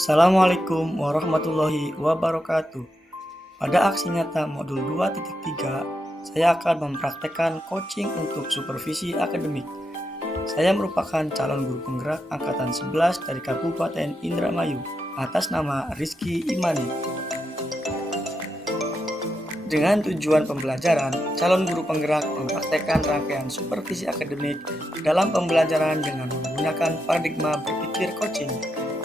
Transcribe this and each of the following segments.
Assalamualaikum warahmatullahi wabarakatuh. Pada aksi nyata modul 2.3, saya akan mempraktekkan coaching untuk supervisi akademik. Saya merupakan calon guru penggerak angkatan 11 dari Kabupaten Indramayu atas nama Rizky Imani. Dengan tujuan pembelajaran, calon guru penggerak mempraktekkan rangkaian supervisi akademik dalam pembelajaran dengan menggunakan paradigma berpikir coaching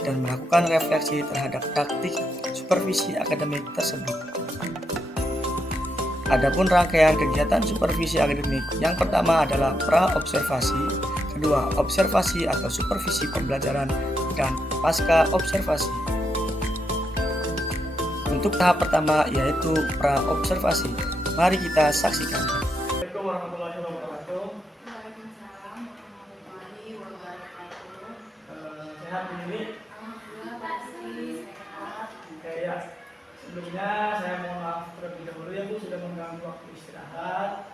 dan melakukan refleksi terhadap praktik supervisi akademik tersebut. Adapun rangkaian kegiatan supervisi akademik, yang pertama adalah pra-observasi, kedua observasi atau supervisi pembelajaran, dan pasca observasi. Untuk tahap pertama yaitu pra-observasi. Mari kita saksikan. Assalamualaikum warahmatullahi wabarakatuh. Waalaikumsalam warahmatullahi wabarakatuh. Sehat ini? Alhamdulillah pasti sehat. Oke ya. Sebelumnya saya mohon maaf terlebih dahulu ya Bu sudah mengganggu waktu istirahat.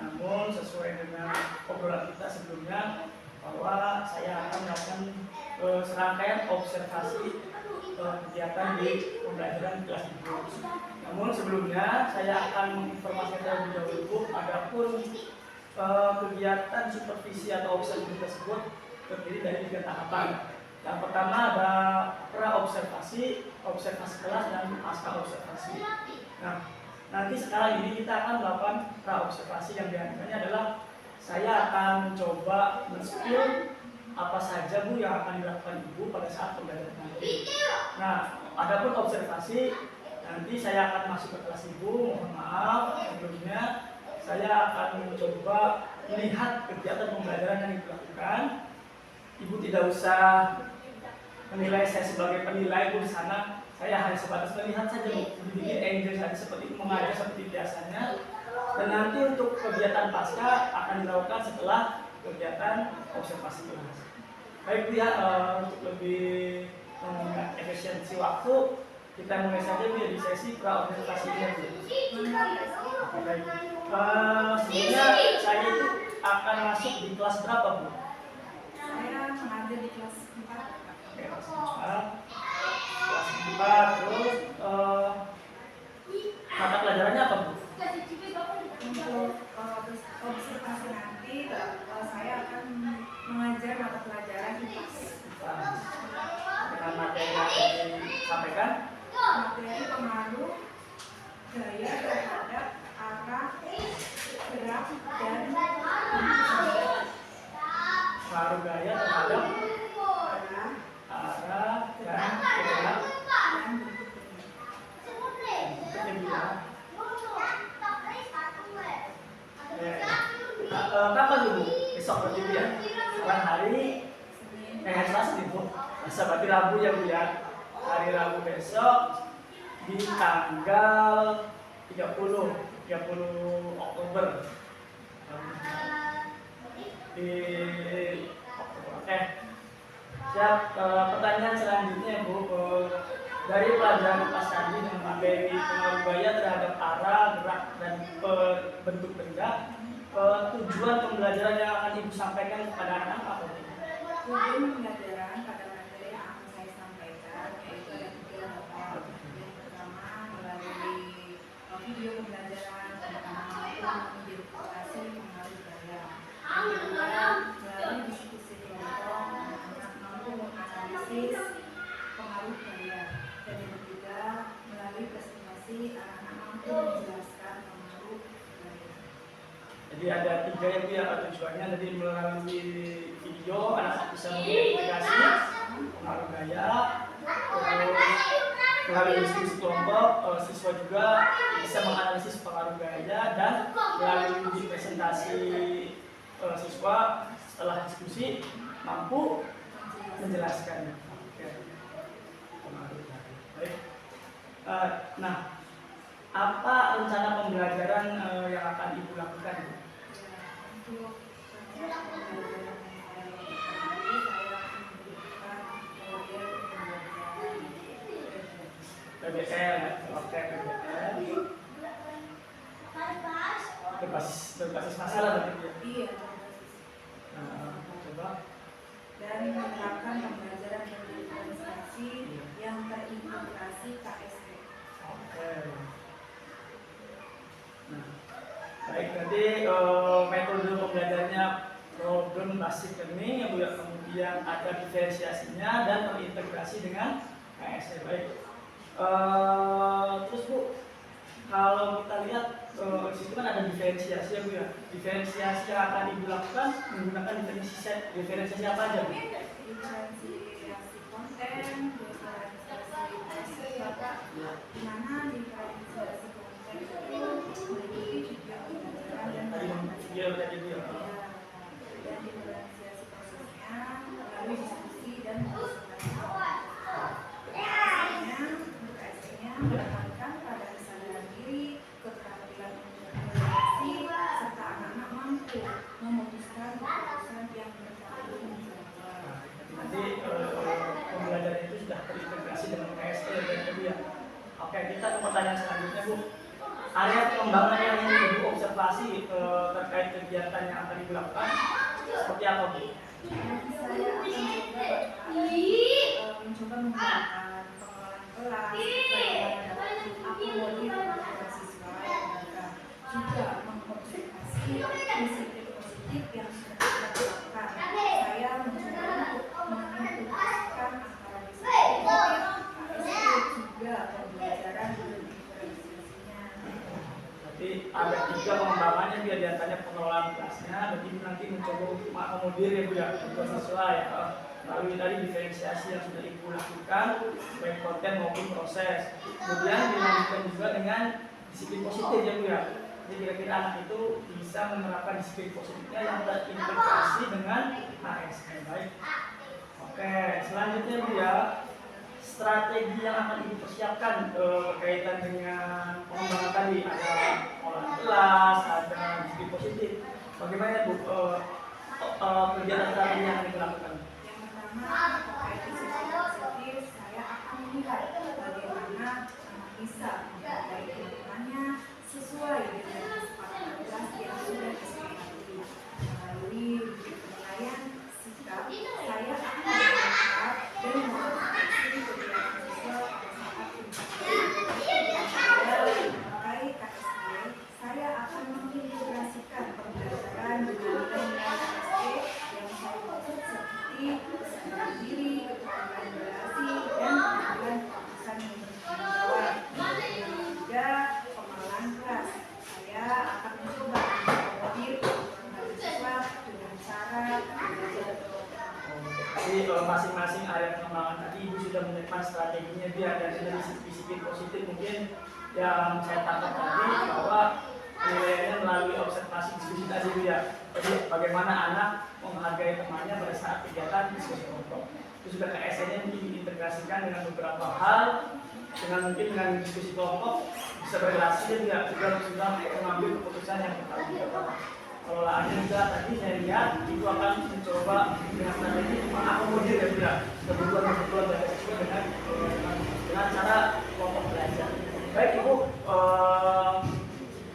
Namun sesuai dengan obrolan kita sebelumnya bahwa saya akan melakukan serangkaian observasi kegiatan di pembelajaran kelas 10. Namun sebelumnya saya akan menginformasikan terlebih dahulu Bu, adapun kegiatan supervisi atau observasi tersebut terdiri dari 3 tahapan. Yang pertama ada pra-observasi, observasi kelas, dan pasca observasi. Nah, nanti sekarang ini kita akan melakukan pra-observasi yang diantaranya adalah saya akan coba men-spill apa saja Bu yang akan dilakukan Ibu pada saat pembelajaran nanti. Nah, adapun observasi nanti saya akan masuk ke kelas Ibu, mohon maaf sebelumnya saya akan mencoba melihat kegiatan pembelajaran yang dilakukan. Ibu tidak usah menilai saya sebagai penilai Bu di sana. Saya hanya sebatas melihat saja Bu, bikin enjoy saja seperti mengajar seperti biasanya. Dan nanti untuk kegiatan pasca akan dilakukan setelah kegiatan observasi kelas. Baik Bu ya, untuk lebih efisiensi waktu kita mulai saja Bu di sesi pra-observasinya Bu. Baik. Sebenarnya saya itu akan masuk di kelas berapa Bu? Saya mengajar di kelas 4. Oke, kelas 4. Kelas 4 terus mata pelajarannya apa Bu? Untuk observasi nanti saya akan mengajar mata pelajaran IPAS. Dengan materi yang disampaikan Materi pengaruh gaya terhadap arah gerak dan pengaruh gaya terhadap arah arah dan gerak dan bentuknya kapan dulu? Besok berarti Bu ya? Sekarang hari hari Selasa nih Bu. Selasa berarti Rabu ya Bu ya? Hari Rabu besok di tanggal 30 Oktober di Oktober. Oke. Siap. Pertanyaan selanjutnya Bu, dari pelajaran IPAS tadi dengan materi pengaruh gaya terhadap arah, gerak, dan bentuk benda, tujuan pembelajaran yang akan Ibu sampaikan kepada anak-anak apa Bu? tujuan pembelajaran pada materi yang akan saya sampaikan yaitu ada 3 hal. Yang pertama melalui video pembelajaran tentang mengidentifikasi pengaruh gaya. Yang kedua melalui diskusi kelompok anak mampu menganalisis pengaruh gaya. Dan yang ketiga melalui presentasi anak mampu menjelaskan pengaruh gaya. Jadi ada 3 ya Bu ya tujuannya. Jadi melalui video anak bisa mengidentifikasi pengaruh gaya, terus melalui diskusi kelompok siswa juga bisa menganalisis pengaruh gaya, dan melalui presentasi siswa setelah diskusi mampu menjelaskan. Oke. Pengaruh gaya. Baik. Nah, apa rencana pembelajaran yang akan Ibu lakukan Bu? Untuk pembelajaran yang saya lakukan nanti, saya akan memberikan model pembelajaran PBL, oke PBL. Berbasis masalah berarti ya. iya Coba dan menerapkan pembelajaran berdifferensiasi yang basic learning ya Bu ya, kemudian ada diferensiasinya dan terintegrasi dengan KSE. Baik. Terus Bu, kalau kita lihat di situ kan ada diferensiasi ya Bu ya. Diferensiasi yang akan dilakukan menggunakan diferensiasi apa aja Bu? Diferensiasi konten, diferensiasi data, di mana diferensiasi konten itu meliputi juga pembelajaran dan dan diferensiasi prosesnya melalui diskusi dan presentasi. Untuk KSE-nya menekankan pada kesadaran diri, keterampilan untuk berinteraksi, serta anak-anak mampu memutuskan keputusan yang bertanggung jawab. Nanti pembelajaran itu sudah terintegrasi dengan KSE dan Bu ya. Oke, kita ke pertanyaan selanjutnya Bu. Area pengembangan yang ingin Ibu observasi terkait kegiatan yang akan dilakukan seperti apa Bu? Saya akan mencoba menggunakan pengelolaan kelas, bagaimana dapat mengakomodir kebutuhan siswa dan mereka juga mengobservasi prinsip positif yang sudah dilakukan. Saya mencoba untuk mengintegrasikan antara disiplin positif, juga pembelajaran dan diferensiasinya. Jadi ada 3 pengembangannya biar diantaranya pengelolaan kelasnya, berarti nanti mencoba untuk mengakomodir ya Bu ya, untuk sesuai ya. Lalu tadi diferensiasi yang sudah Ibu lakukan, baik konten maupun proses. Kemudian dilanjutkan juga dengan disiplin positif ya Bu ya. Jadi kira-kira anak itu bisa menerapkan disiplin positifnya yang terintegrasi dengan KSE. Baik. Oke, selanjutnya Bu ya, strategi yang akan dipersiapkan berkaitan dengan pengembangan tadi, ada olah kelas, ada disiplin positif. Bagaimana Bu kegiatan strategi yang akan dilakukan? Yang pertama, terkait disiplin positif, saya akan melihat bagaimana anak bisa menghargai kehidupannya sesuai dengan kesepakatan kelas yang sudah disepakati. Melalui penilaian sikap, saya akan melihat dan mengevaluasi kegiatan siswa pada saat pencapaian. Terkait KSE, saya akan mengintegrasikan pembelajaran dengan nilai KSE yang saya maksud seperti kesadaran diri, keterampilan berinteraksi, dan keterampilan keputusan yang bertanggung jawab. Dan juga pengelolaan kelas. Saya akan mencoba mengakomodir kebutuhan siswa dengan cara belajar. Jadi masing-masing area pengembangan tadi Ibu sudah menerapkan strateginya dia, dan dari disiplin positif mungkin yang saya tangkap tadi bahwa nilainya melalui observasi diskusi tadi Bu ya. Jadi bagaimana anak menghargai temannya pada saat kegiatan diskusi kelompok. Itu sudah KSE-nya mungkin diintegrasikan dengan beberapa hal, dengan mungkin dengan diskusi kelompok bisa berrelasi dan juga sudah mengambil keputusan yang bertanggung jawab. Pengelolaannya juga tadi saya lihat itu akan mencoba dengan strategi mengakomodir ya Bu ya, kebutuhan belajar siswa dengan cara kelompok belajar. Baik Ibu,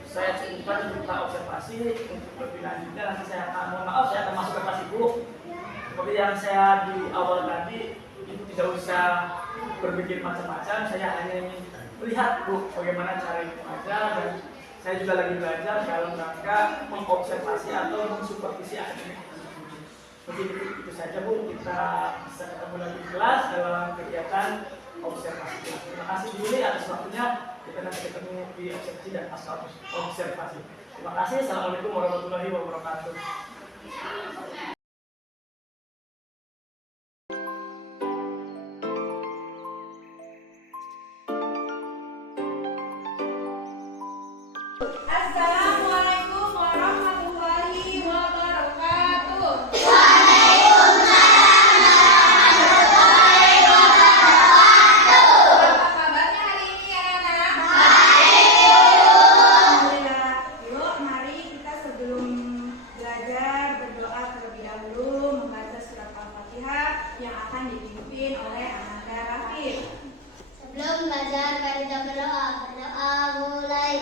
saya cukupkan untuk kita observasi. Untuk lebih lanjutnya nanti saya akan, mohon maaf saya akan masuk ke kelas Ibu. Seperti yang saya di awal tadi, Ibu tidak usah berpikir macam-macam, saya hanya ingin melihat Bu bagaimana cara Ibu mengajar, dan saya juga lagi belajar dalam rangka mengobservasi atau mensupervisi akademik. Mungkin itu saja Bu, kita bisa ketemu lagi di kelas dalam kegiatan observasi. Terima kasih dulu atas waktunya. Kita nanti ketemu di observasi dan pasca observasi. Terima kasih. Assalamualaikum warahmatullahi wabarakatuh. Assalamualaikum warahmatullahi wabarakatuh. Apa kabarnya hari ini anak-anak? Alhamdulillah. Yuk mari kita sebelum belajar berdoa terlebih dahulu, membaca surat Al-Fatihah yang akan dipimpin oleh Ananda Rafif. Sebelum belajar, mari kita berdoa. Berdoa mulai.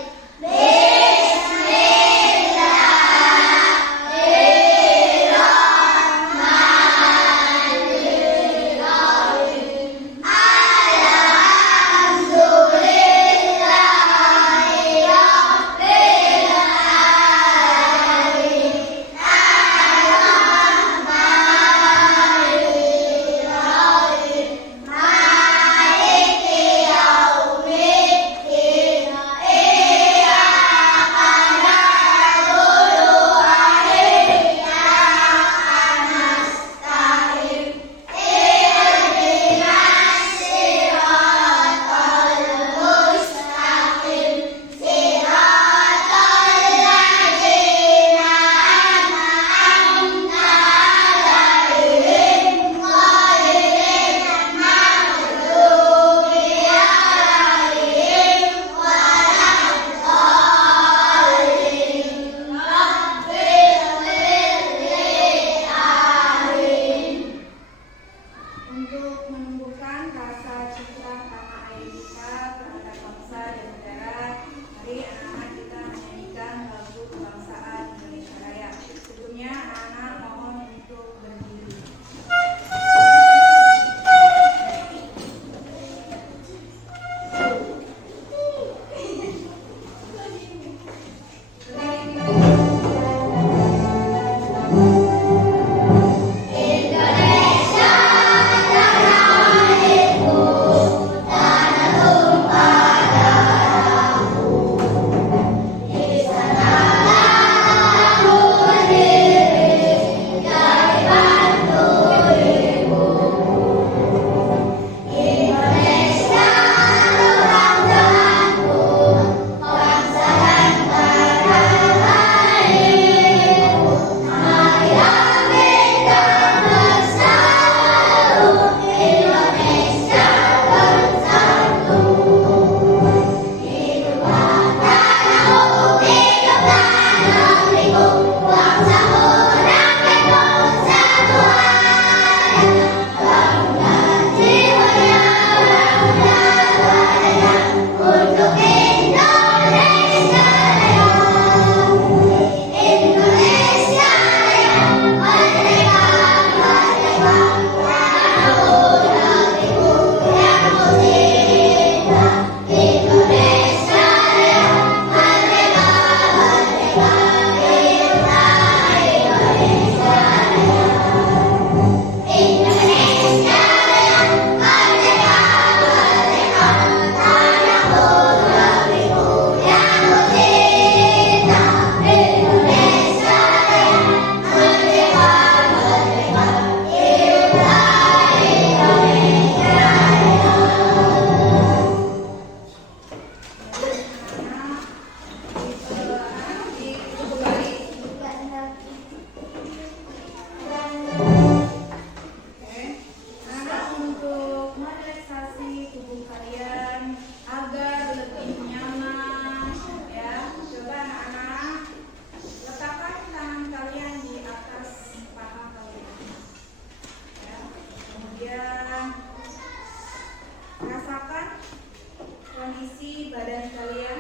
kondisi badan kalian.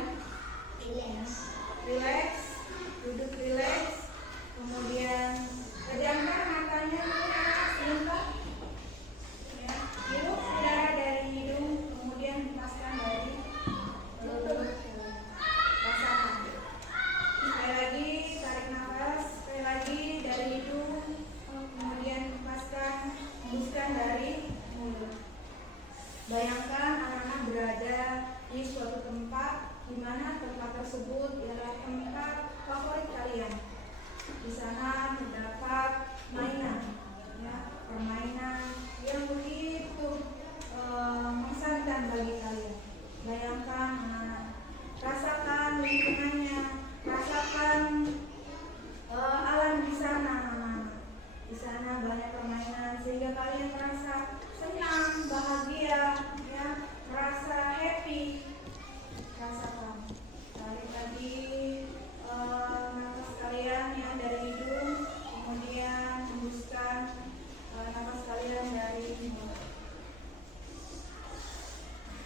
Relax, duduk relax. Kemudian pejamkan matanya dulu anak sebentar. Ya, hirup udara dari hidung, kemudian hempaskan dari mulut. Rasakan. Sekali lagi tarik nafas, sekali lagi dari hidung, kemudian hempaskan, hembuskan dari mulut. Bayangkan anak-anak berada di suatu tempat di mana tempat tersebut ialah tempat favorit kalian. Di sana terdapat mainan, ya, permainan yang begitu mengesankan bagi kalian. Bayangkan anak-anak, rasakan lingkungannya, rasakan alam di sana, anak-anak. Di sana banyak permainan sehingga kalian merasa senang, bahagia, ya, merasa happy. Rasakan. Tarik lagi nafas kalian yang dari hidung, kemudian hembuskan nafas kalian dari mulut.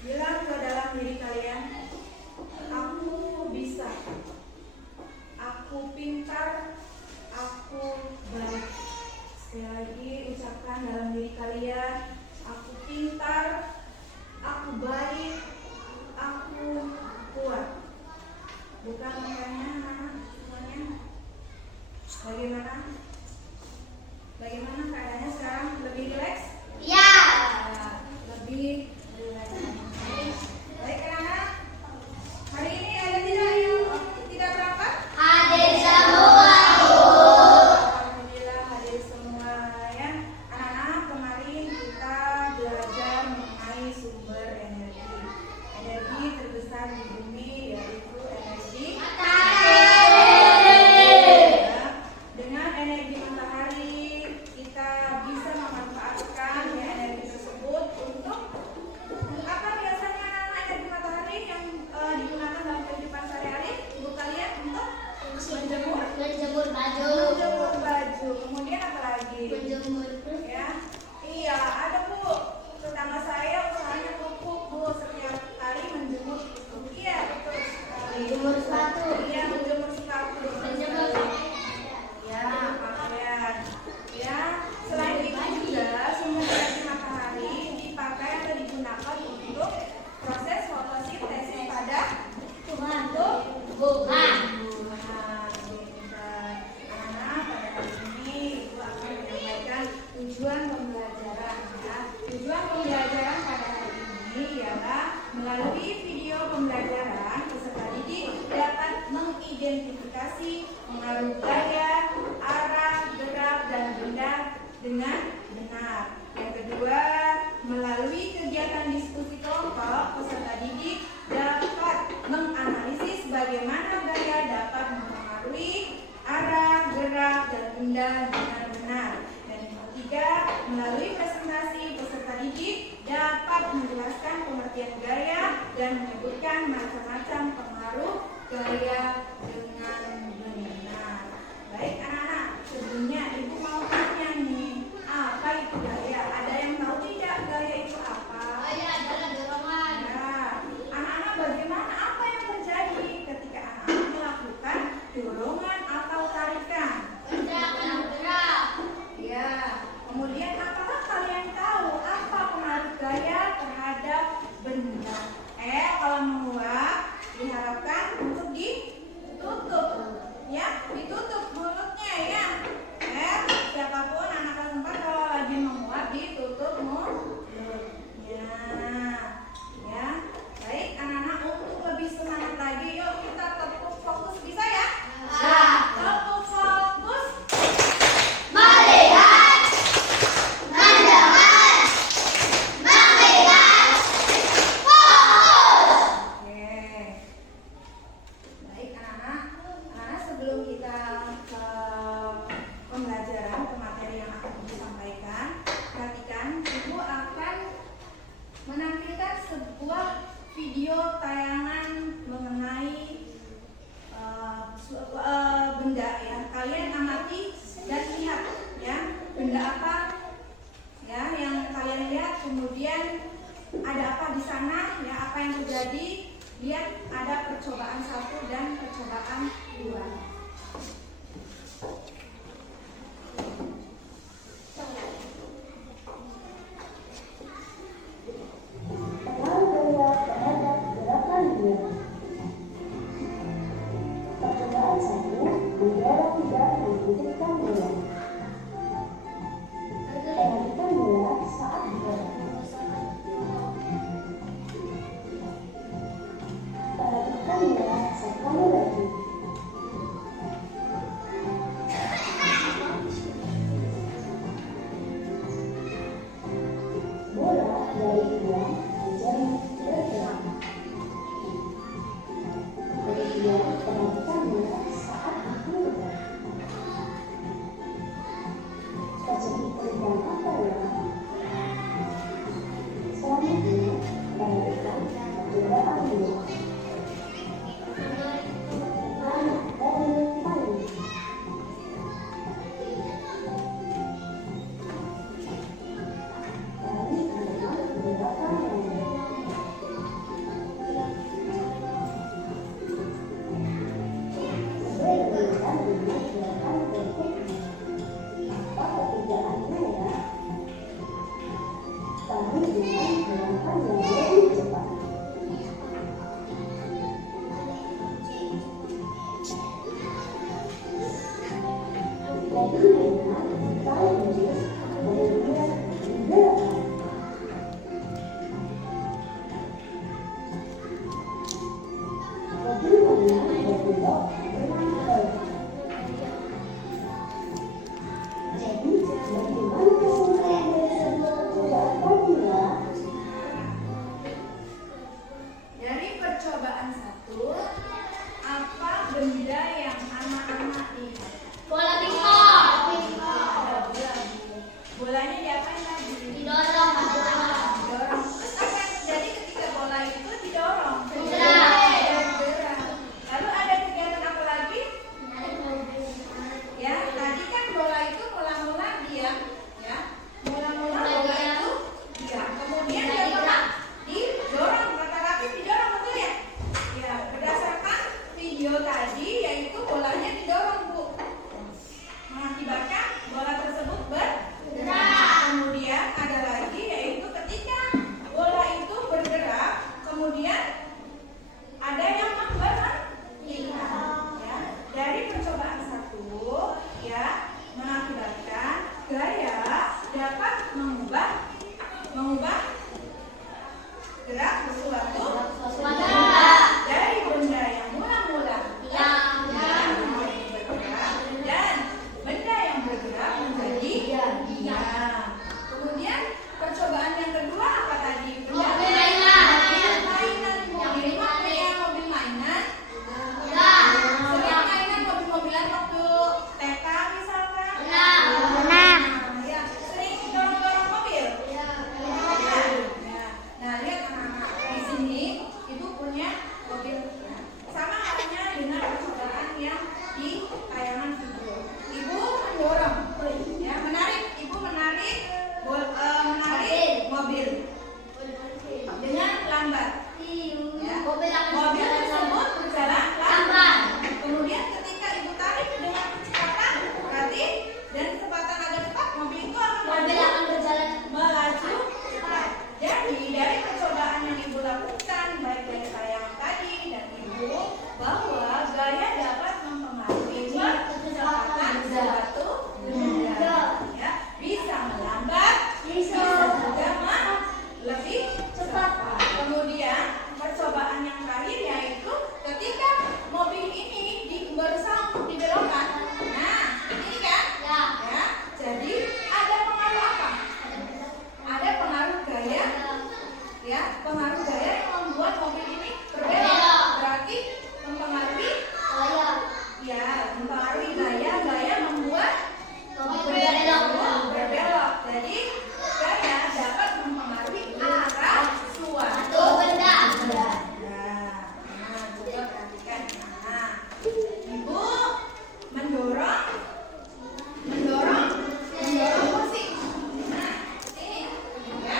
Bilang ke dalam diri kalian, aku bisa, aku pintar, aku baik. Sekali lagi ucapkan dalam diri kalian, aku pintar, aku baik, aku kuat. Bukan makanya anak semuanya. Bagaimana keadaannya sekarang? Lebih rileks? Ya. Lebih rileks. Baik anak-anak, hari ini ada tidak yang tidak berangkat? Hadir semua. Alhamdulillah hadir semua ya. Anak-anak, kemarin kita belajar mengenai sumber energi. Energi terbesar di bumi yaitu energi dengan energi matahari kita bisa memanfaatkan ya, energi tersebut untuk apa biasanya anak-anak energi matahari yang digunakan dalam kehidupan sehari-hari ibu kalian untuk menjemur Menjemur baju. menjemur baju, kemudian apa lagi Menjemur. ya, iya ada bu tetangga saya usahanya pupuk bu setiap kali menjemur itu, iya betul sekali, Menjemur sepatu. iya menjemur sepatu, Menjemur. ya pakaian ya. Selain itu juga sumber energi matahari dipakai atau digunakan untuk proses fotosintesis pada tumbuh. Bukan. Nah, anak-anak pada hari ini Ibu akan menyampaikan tujuan pembelajaran ya. Tujuan pembelajaran pada hari ini ialah melalui video pembelajaran peserta didik dapat mengidentifikasi pengaruh gaya, arah, gerak, dan benda dengan benar. Yang kedua, melalui kegiatan diskusi kelompok, peserta didik dapat menganalisis bagaimana gaya dapat mempengaruhi arah, gerak, dan benda dengan benar. Dan yang ketiga, melalui presentasi, peserta didik dapat menjelaskan pengertian gaya dan menyebutkan macam-macam pengaruh gaya dengan benar. Baik anak-anak, sebelumnya Ibu mau tanya nih, apa itu gaya? Ada yang tahu tidak gaya itu apa? Gaya adalah dorongan. Nah, anak-anak bagaimana apa yang terjadi ketika anak-anak melakukan dorongan atau tarikan? Gerakan bergerak. Ya, kemudian apakah kalian tahu apa pengaruh gaya terhadap benda? Kalau menguap diharapkan untuk ditutup, ya, ditutup mulutnya ya. Siapapun anak kelas 4 kalau lagi menguap ditutup mulutnya, ya. Baik anak-anak, untuk lebih semangat lagi, yuk kita tepuk fokus, bisa ya? Tepuk fokus. Melihat. Mendengar. Melihat. Fokus. Oke. Baik anak-anak, sebelum kita ke pembelajaran, ke materi yang akan Ibu sampaikan, perhatikan, Ibu akan menampilkan sebuah video tayangan mengenai benda ya. Kalian amati dan lihat ya, benda apa ya yang kalian lihat, kemudian ada apa di sana ya, apa apa yang terjadi? Lihat ada percobaan 1 dan percobaan 2. Percobaan 1, mendorong dan menghidupkan bola. Perhatikan bola saat didorong. Perhatikan bola sekali lagi. Bola dari uang menjadi bergerak. Kemudian perhatikan bola saat dihilangkan. Terjadi perubahan apa ya? Selanjutnya, perhatikan percobaan 2. Anak dari payung. Kali dengan gerakan lain. Berbeda dengan gerakan berikutnya. Apa perbedaannya ya? Tapi dengan gerakan yang lebih cepat. Jadi dengan payung kemudian digerakkan. Mobil mainan berbelok dengan baik. Jadi, bagaimana kesulitan dari percobaan tadi ya? Dari percobaan 1, apa benda yang anak-anak lihat? Bola pingpong. Ada bola. Bolanya diapain tadi? Didorong. Didorong. Terus apa yang terjadi ketika bola itu didorong? Bergerak. Bergerak. Lalu ada kegiatan apa lagi? Ya, tadi kan bola itu mula-mula diam, ya. Mula-mula bola itu diam. Kemudian dia apa? Didorong. Kata Latif didorong, betul ya? Ya, berdasarkan video tadi yaitu bolanya didorong, Bu. Mengakibatkan bola tersebut bergerak. Kemudian ada lagi yaitu ketika bola itu bergerak, kemudian ada yang memberhentikan. Ya, dari percobaan 1, ya, mengakibatkan gaya dapat mengubah gerak sesuatu dari benda yang mula-mula diam bergerak dan benda yang bergerak menjadi diam. Kemudian percobaan yang kedua apa tadi? Benda Mobil mainan. mobil mainan. Sering mainan mobil-mobilan waktu TK misalkan. Benar. Ya, sering dorong-dorong mobil. Ya. Nah, lihat anak-anak di sini ibu punya mobil, ya. Sama halnya dengan percobaan yang di tayangan video. Ibu mendorong, ya, ibu menarik mobil dengan lambat. Ya. Mobil tersebut berjalan lambat. Kemudian ketika ibu tarik dengan kecepatan, berarti dan kecepatan agak cepat, mobil itu akan melaju cepat. Jadi dari percobaan yang ibu lakukan, baik dari tayangan tadi dan ibu, bahwa gaya dapat mempengaruhi kecepatan suatu benda. Ya, bisa melambat, bisa juga lebih cepat. Kemudian percobaan yang terakhir yaitu ketika mobil ini berusaha untuk dibelokkan. Nah, ini kan? Ya. Jadi ada pengaruh apa? Ada pengaruh gaya, ya, pengaruh gaya yang membuat mobil ini berbelok. Berarti mempengaruhi gaya membuat berbelok. Jadi gaya dapat mempengaruhi arah suatu benda. Nah, coba perhatikan. Nah, ibu mendorong kursi. Nah, ini, ya.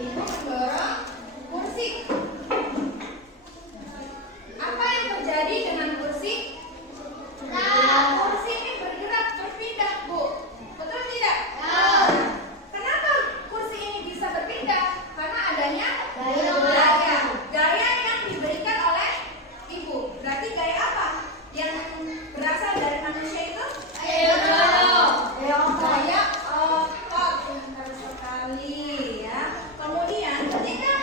Ibu mendorong kursi. kursi. Apa yang terjadi dengan kursi? Kursi ini bergerak, berpindah, Bu. Betul tidak? Kenapa kursi ini bisa berpindah? Karena adanya gaya. Gaya yang diberikan oleh Ibu. Berarti gaya apa? Yang berasal dari manusia itu? Gaya otot. Pintar sekali ya. Kemudian ketika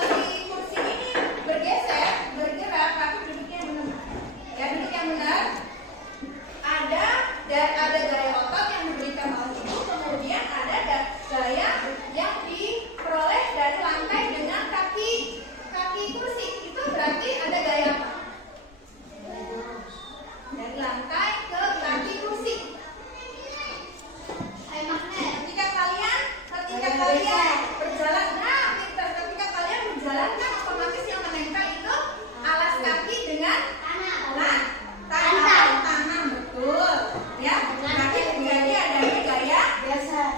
si kursi ini bergerak, tapi duduknya yang benar. Ya, duduk yang benar. Ada gaya otot yang diberikan oleh Ibu, kemudian ada gaya yang diperoleh dari lantai dengan kaki kursi. Itu berarti ada gaya apa? Dari lantai ke kaki kursi. Ketika kalian berjalan, ketika kalian berjalan kan otomatis yang menempel itu alas kaki dengan tangan, betul. Ya, berarti jadi adanya gaya geser.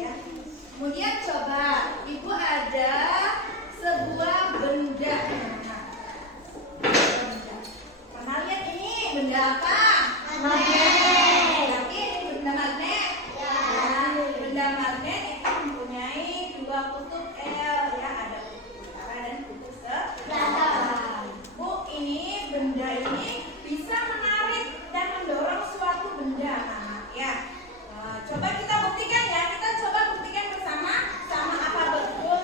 Ya. Kemudian coba Ibu ada sebuah benda. Pernah lihat ini benda apa? Berarti ini benda magnet. Benda magnet itu mempunyai dua kutub L, ya, ada kutub utara dan kutub selatan. Bu, ini benda ini bisa menarik dan mendorong suatu benda, anak, ya. Coba kita buktikan ya, kita coba buktikan bersama, sama apa betul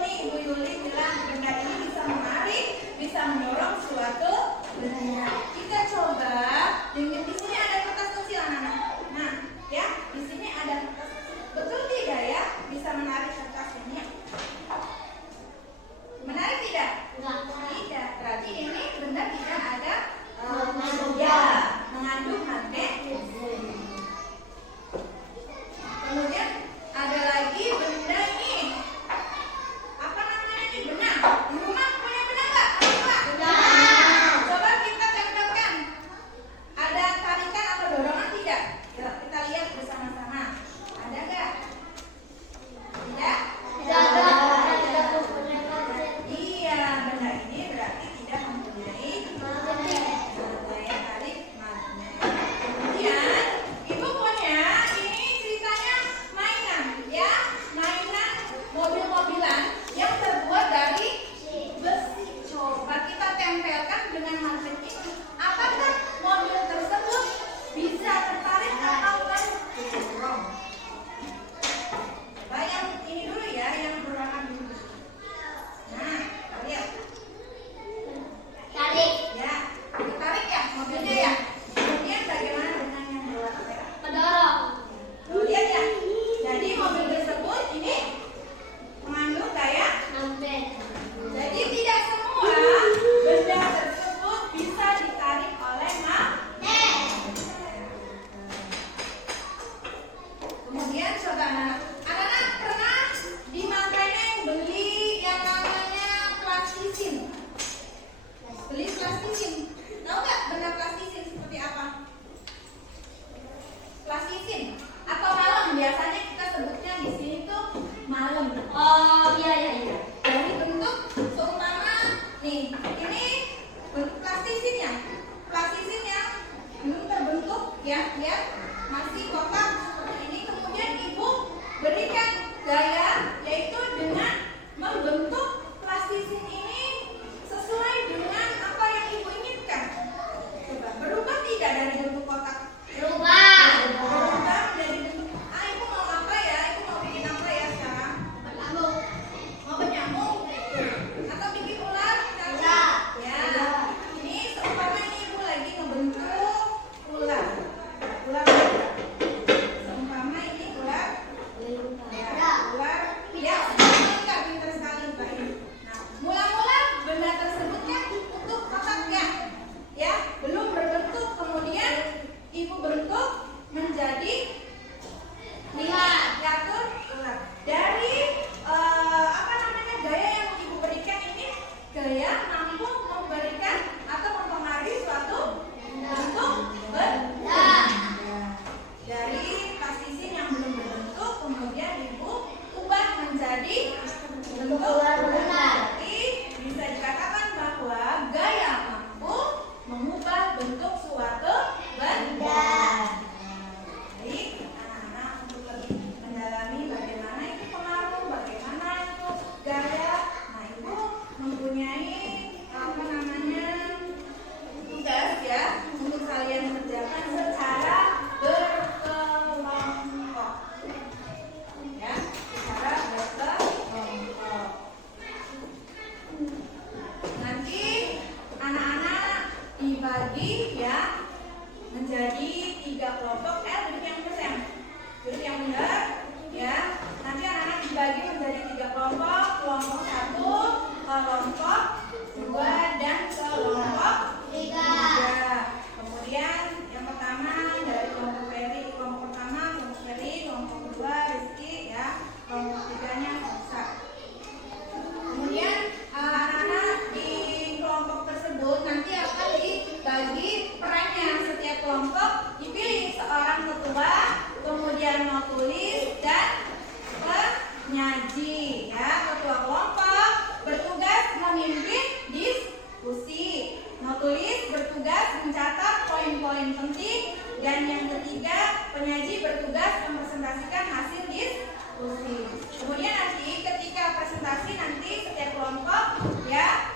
penyaji, ya, ketua kelompok bertugas memimpin diskusi. Notulis bertugas mencatat poin-poin penting, dan yang ketiga, penyaji bertugas mempresentasikan hasil diskusi. Kemudian nanti ketika presentasi nanti setiap kelompok ya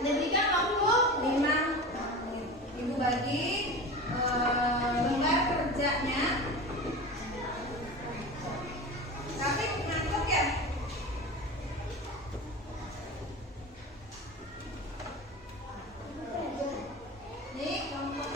diberikan waktu 5 menit. Ibu bagi lembar kerjanya. Tapi ngantuk ya? Nih, kelompok 1.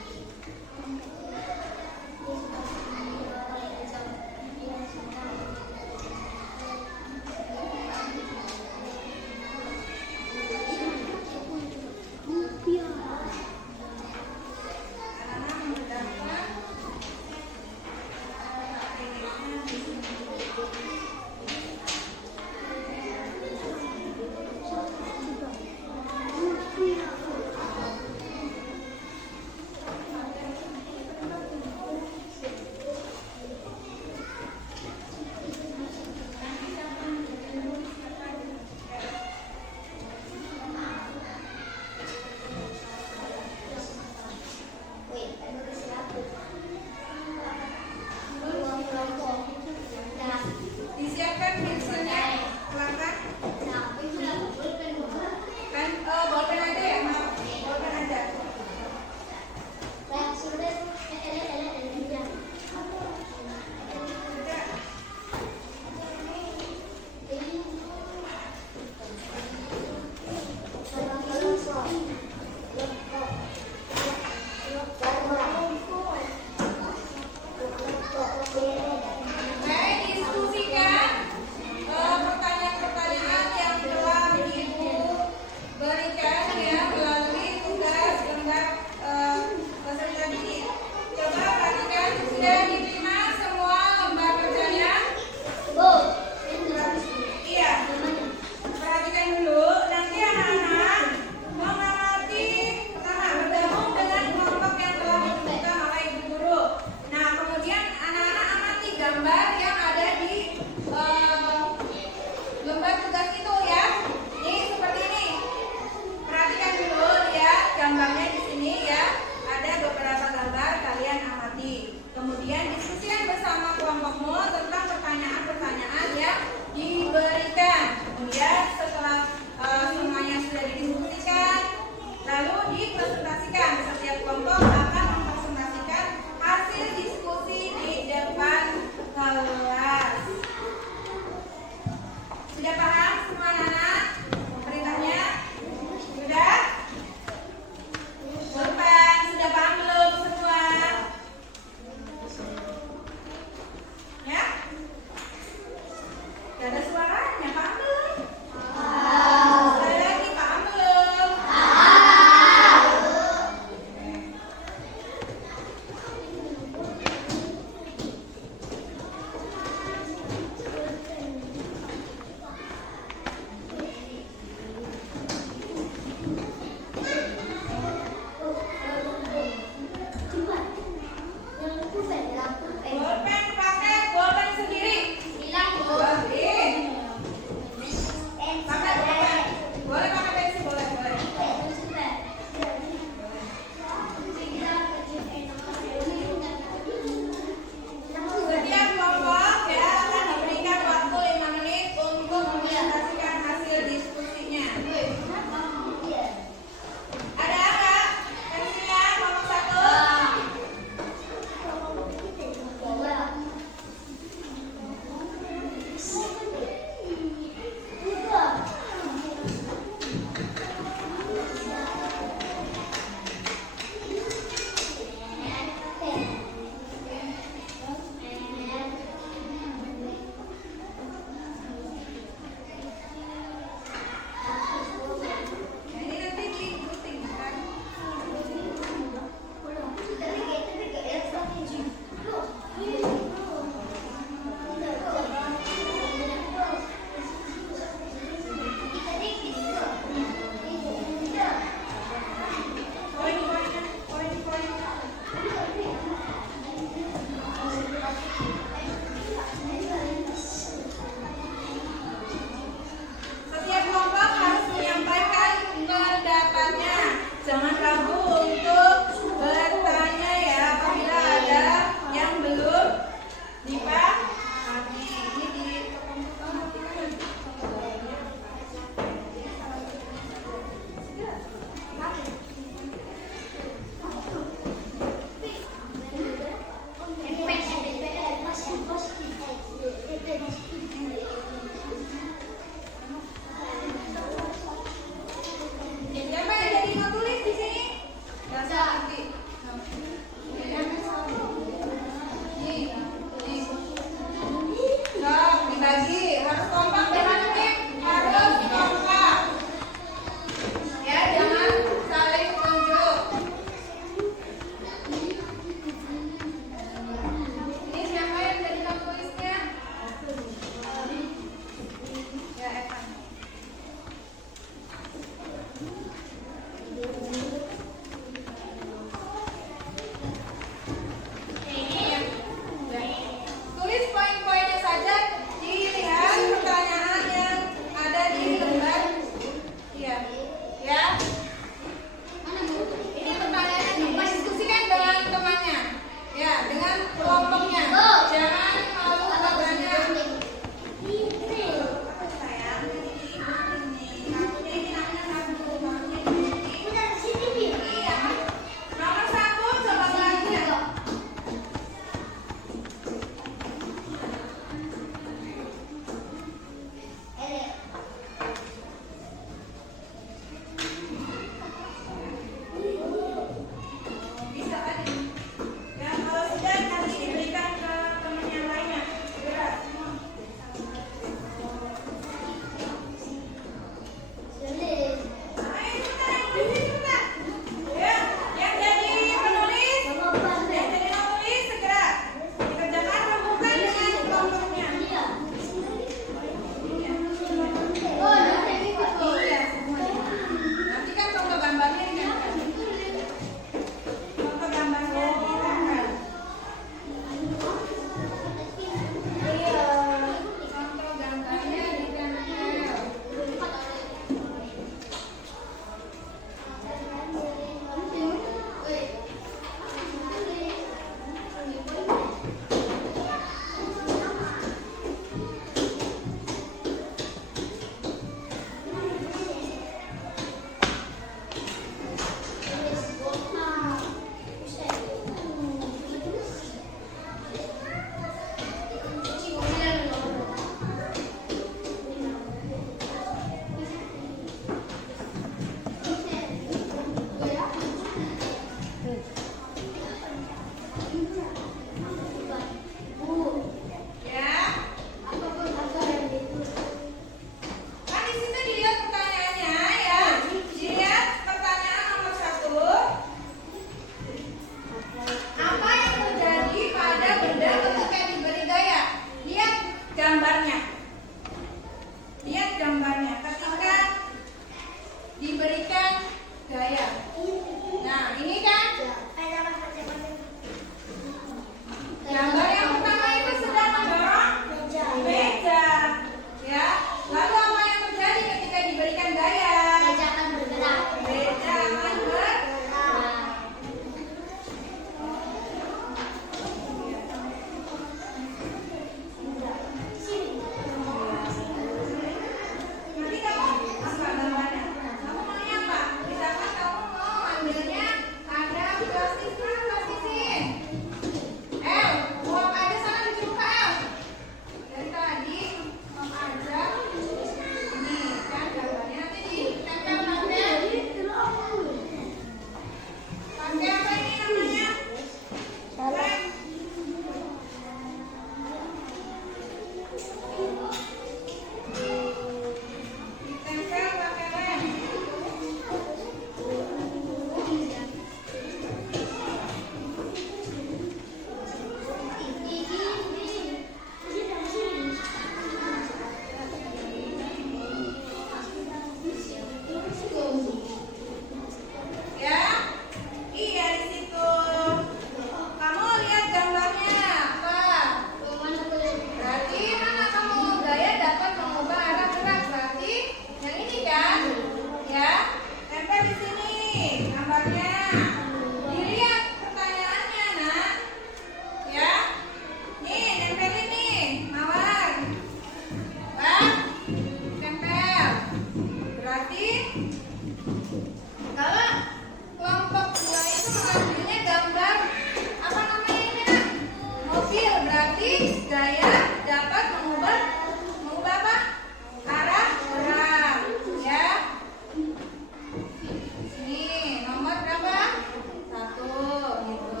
Sini, nomor berapa? 1 gitu.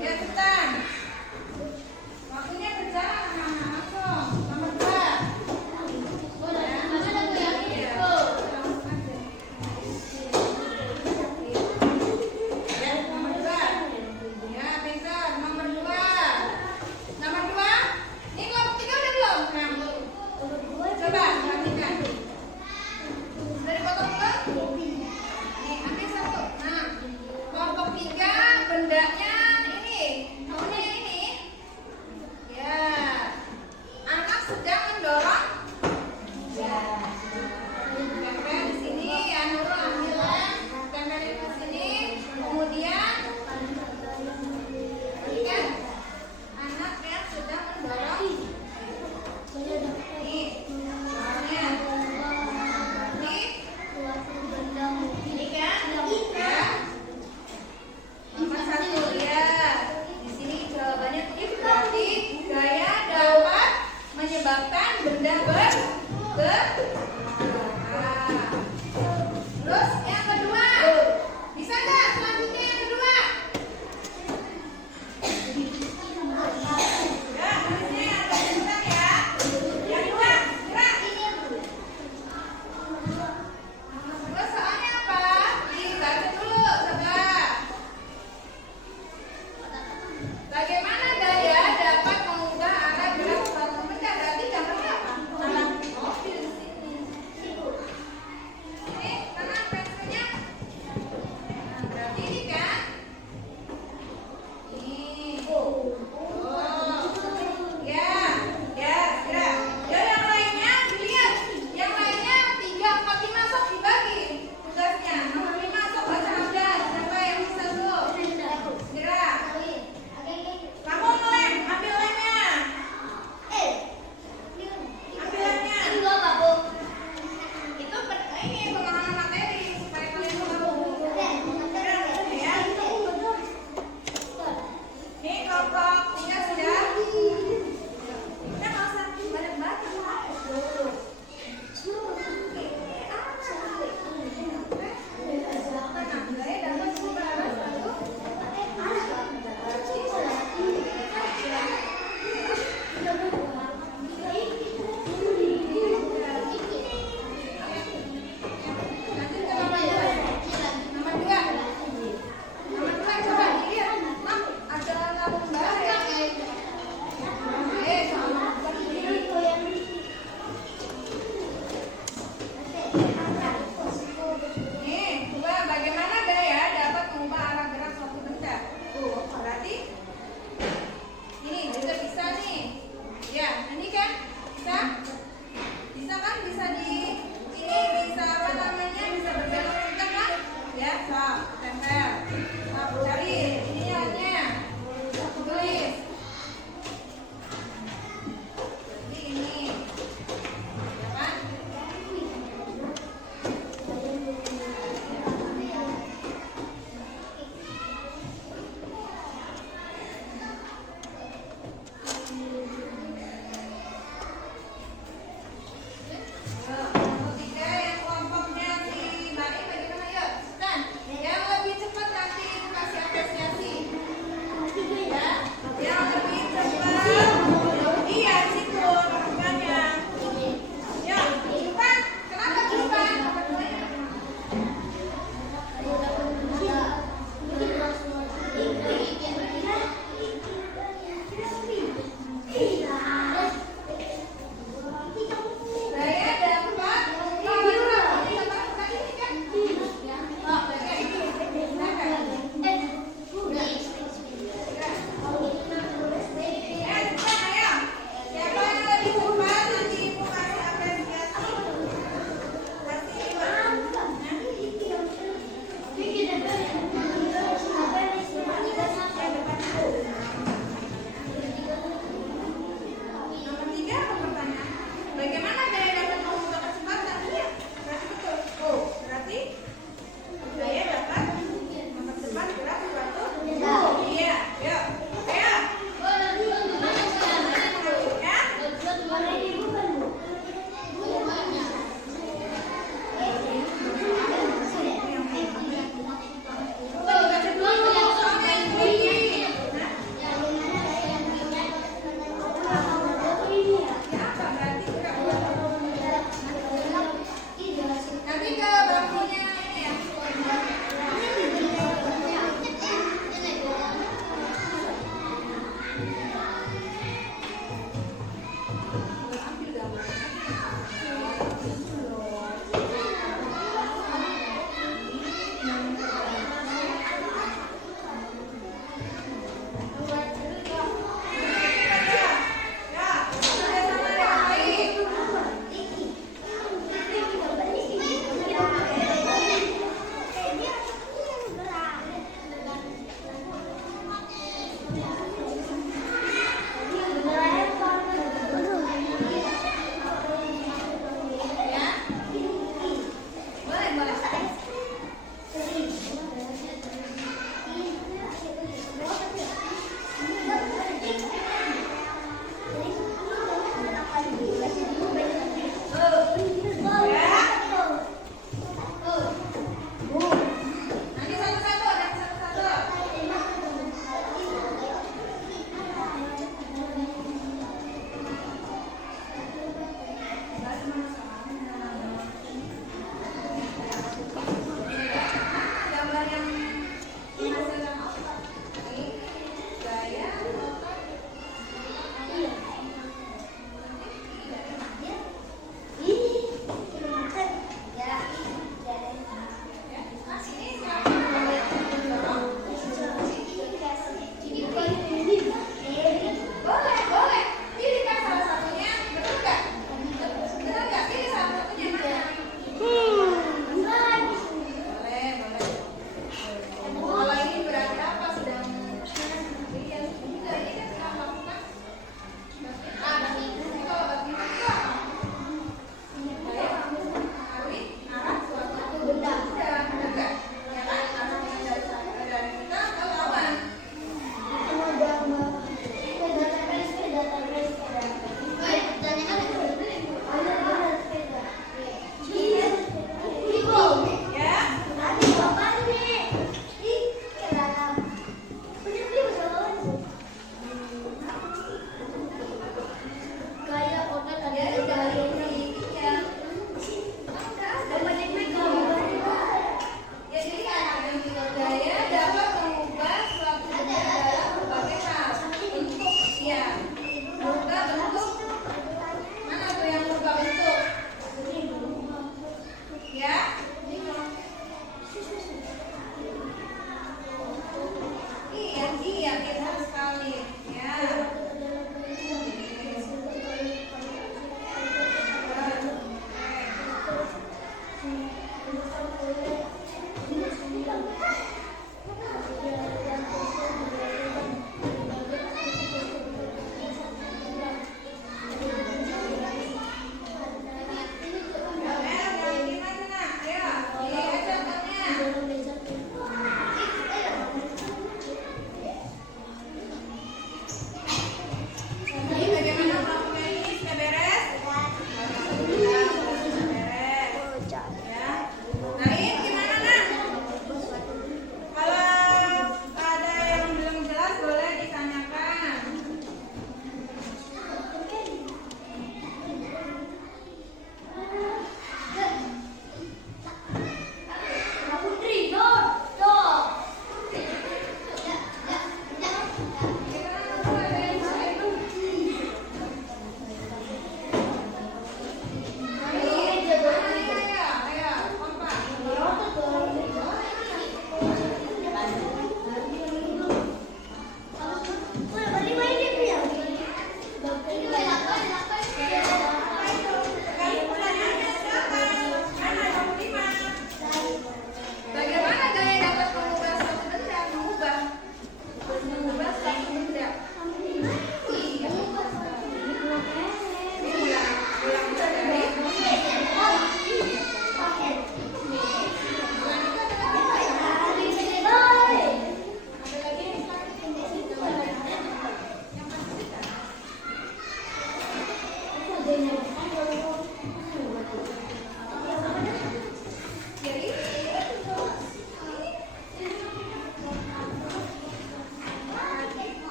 Ya, cepetan. Waktunya berjalan anak-anak, langsung. Nomor 2.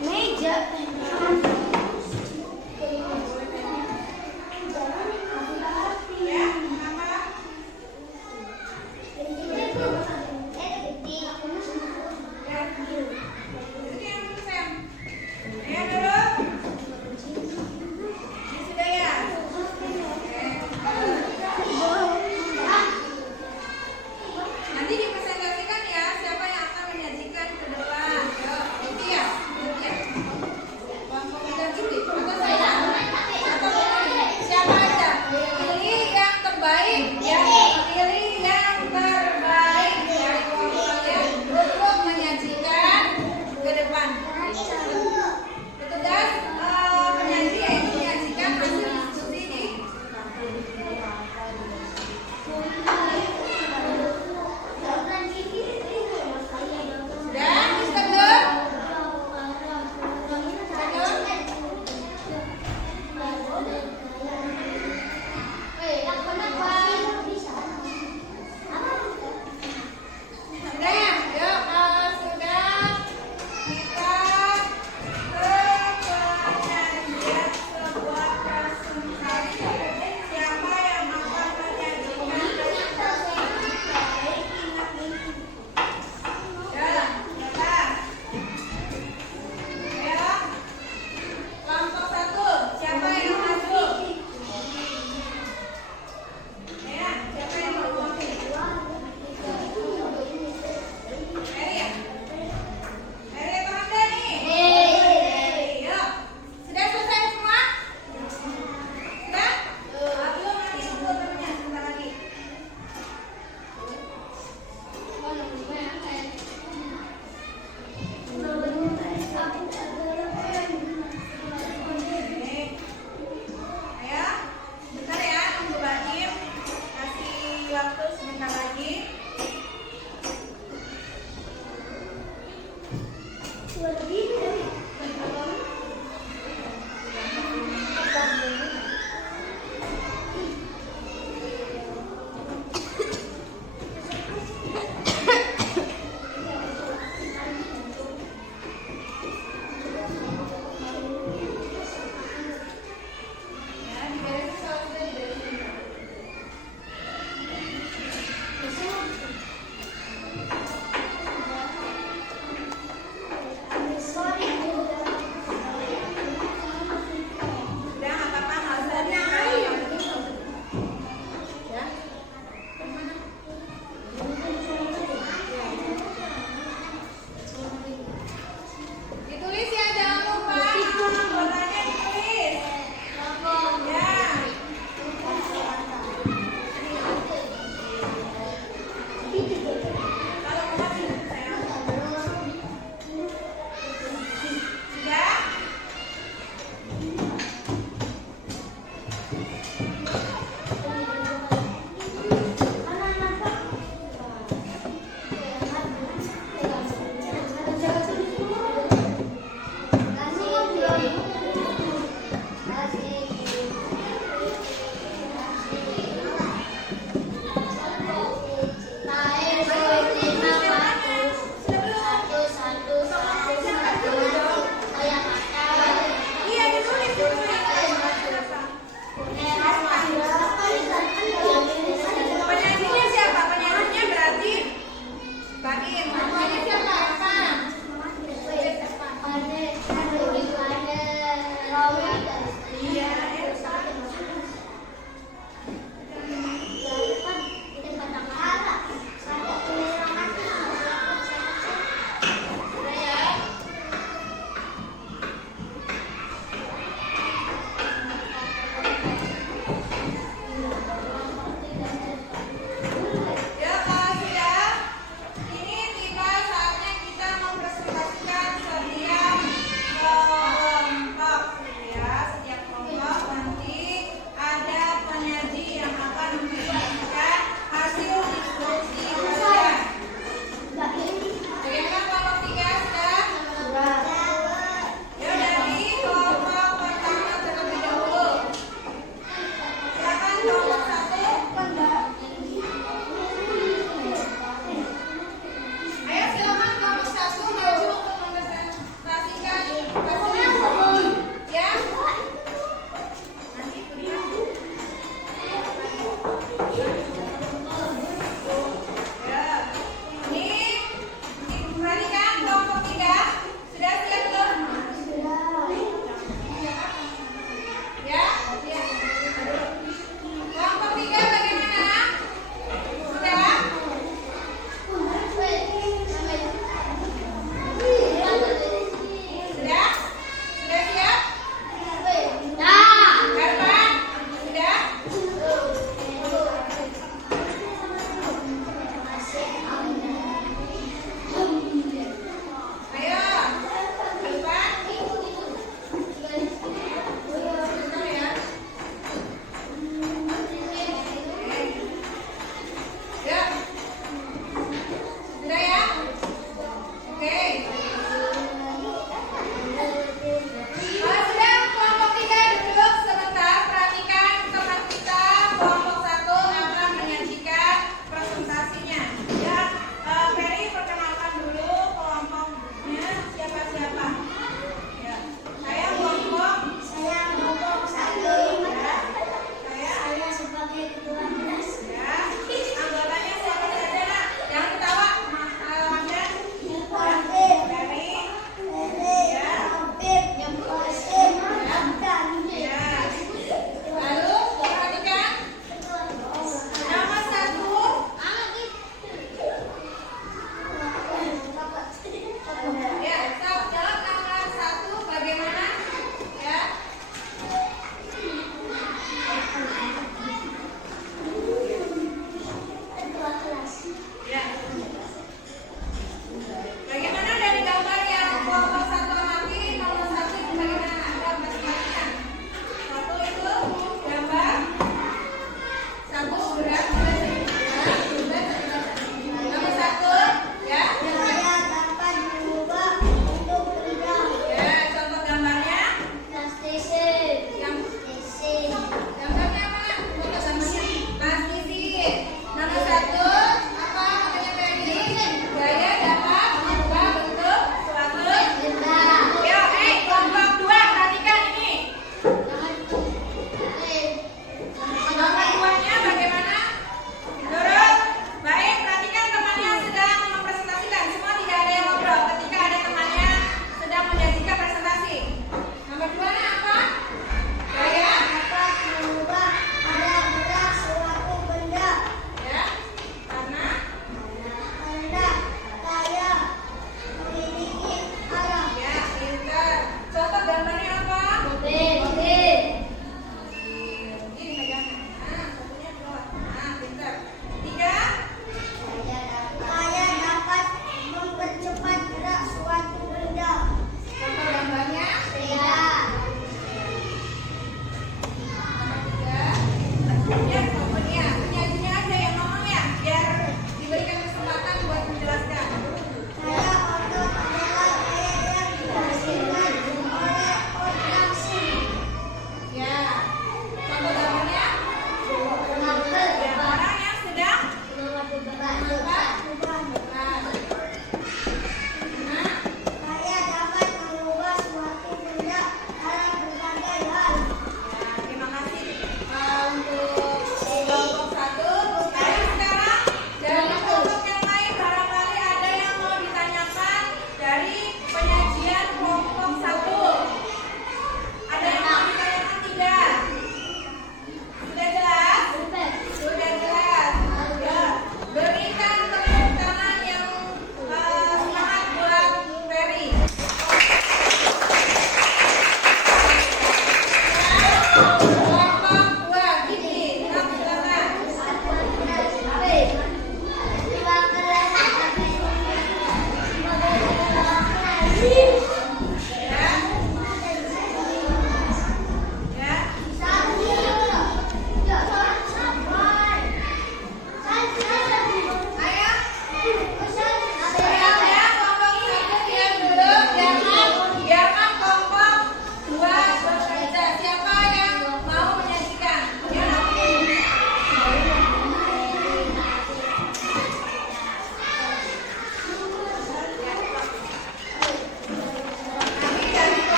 Meja. Nanti dipresentasikan ya siapa yang akan menyajikan ke depan. Yuk, itu ya.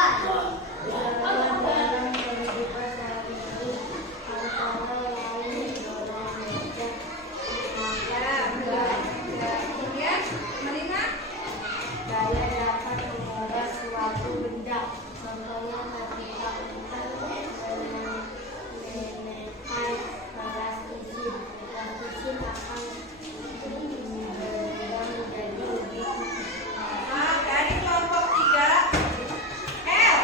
dalam kehidupan sehari-hari antara lain olahraga, Kemudian, Marina? saya dapat mengubah suatu benda. Contohnya ketika kita menekan keras izin, keras izin akan berubah menjadi lebih Dari kelompok 3, L.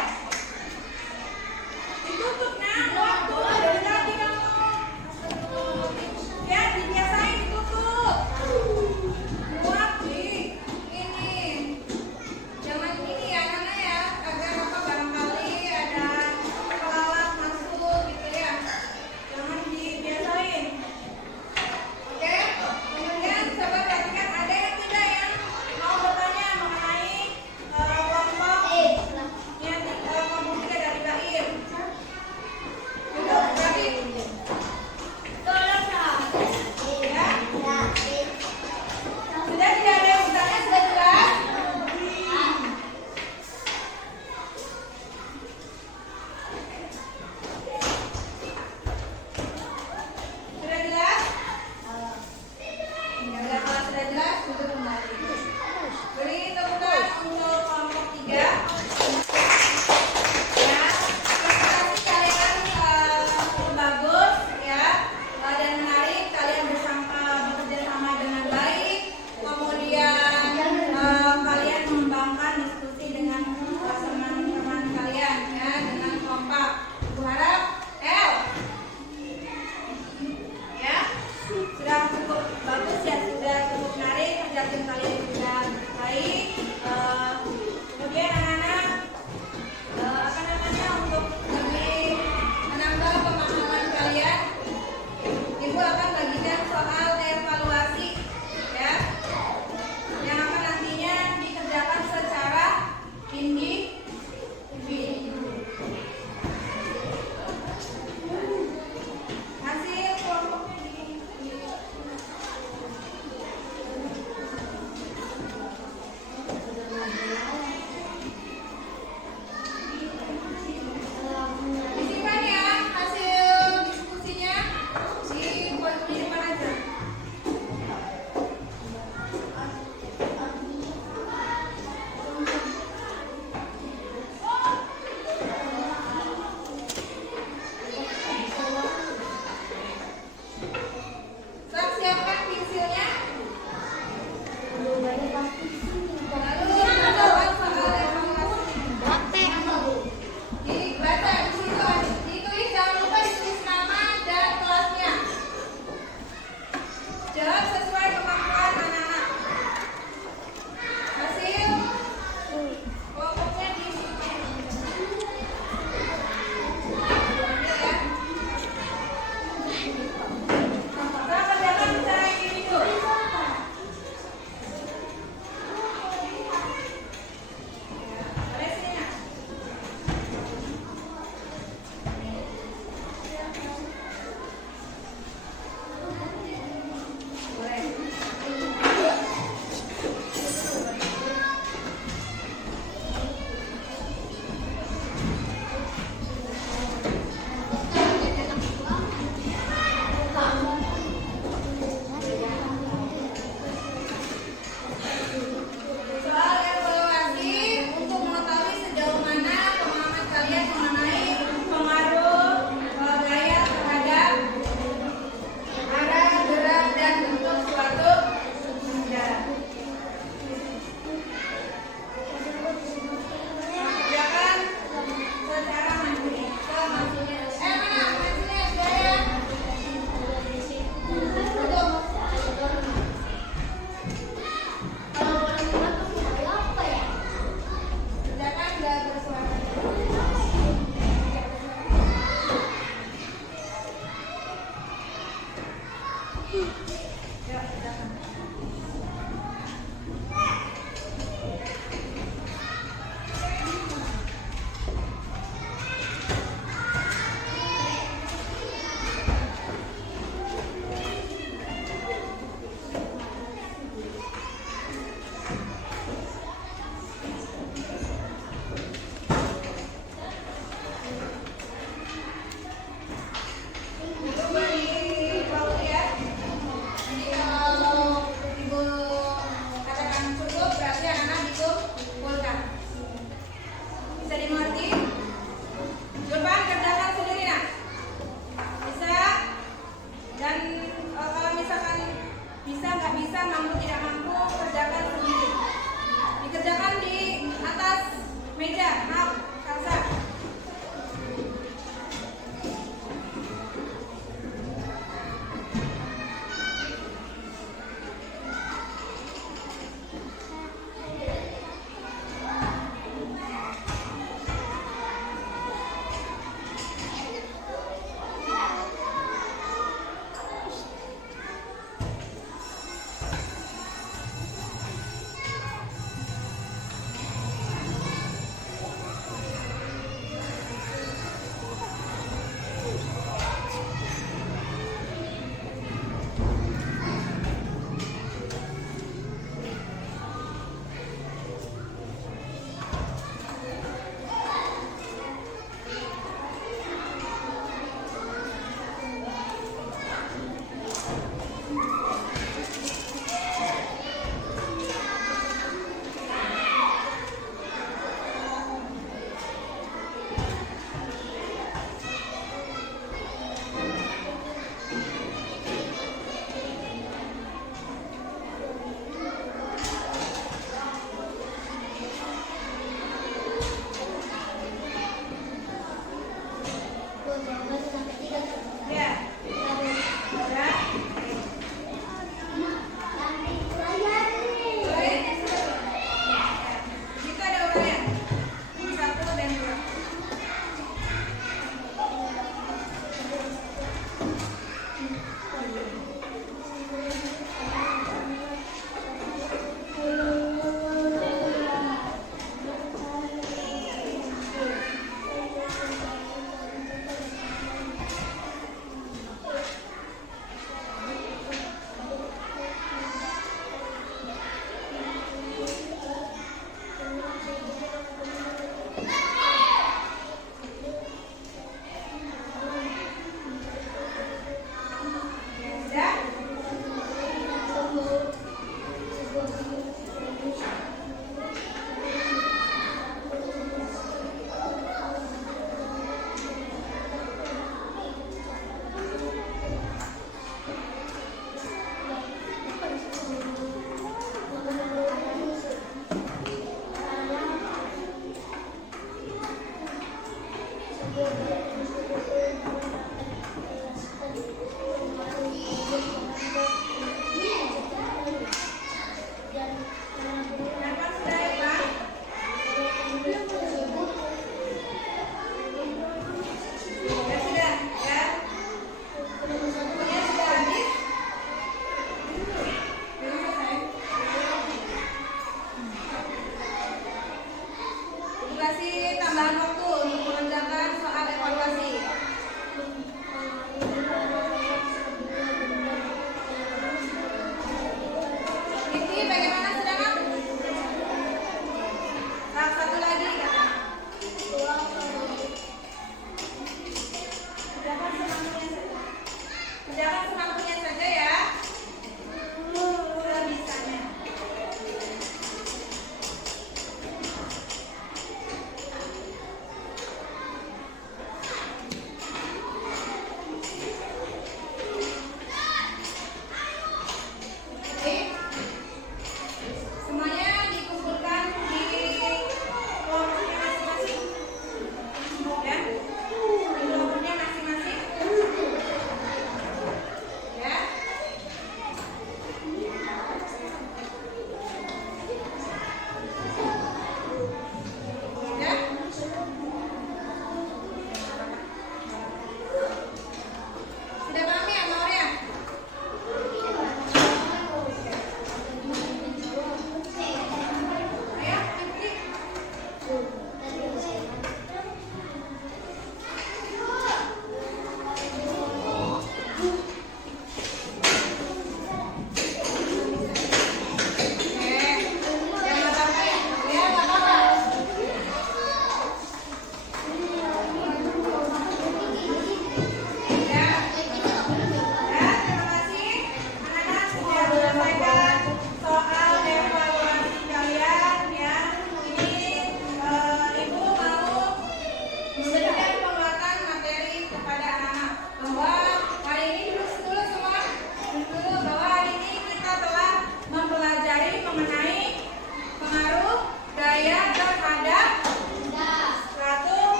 Dikasih tambahan waktu untuk mengerjakan soal evaluasi. Ini bagaimana sedang? Satu lagi. Kerjakan semampunya saja. Kerjakan semampunya saja ya. Sebisanya.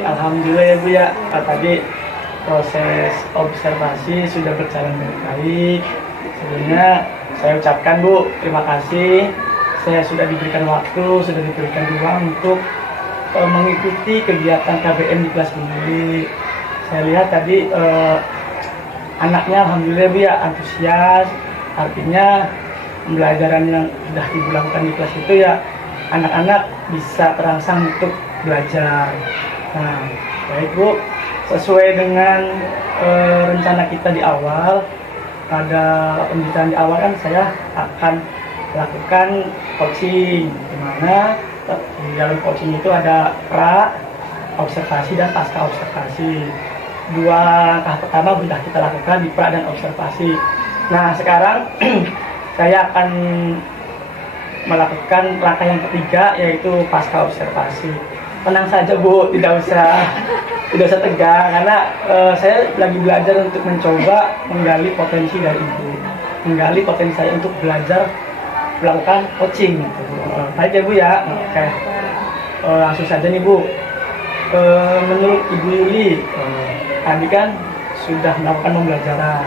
Alhamdulillah ya Bu ya. Tadi proses observasi sudah berjalan dengan baik. Sebelumnya saya ucapkan Bu, terima kasih. Saya sudah diberikan waktu, sudah diberikan ruang untuk mengikuti kegiatan KBM di kelas Buyuli. Saya lihat tadi anaknya alhamdulillah Bu ya, antusias. Artinya pembelajaran yang sudah Ibu lakukan di kelas itu ya, anak-anak bisa terangsang untuk belajar. Nah, baik Bu, sesuai dengan rencana kita di awal, pada pembicaraan di awal kan saya akan lakukan coaching, di mana di dalam coaching itu ada pra, observasi, dan pasca observasi. Dua langkah pertama sudah kita lakukan di pra dan observasi. Nah, sekarang saya akan melakukan langkah yang ketiga, yaitu pasca observasi. Tenang saja Bu, tidak usah tegang, karena saya lagi belajar untuk mencoba menggali potensi dari Ibu, menggali potensi saya untuk belajar melakukan coaching. Baik ya Bu ya. Oke. Langsung saja nih Bu. Menurut Ibu Yuli, tadi kan sudah melakukan pembelajaran,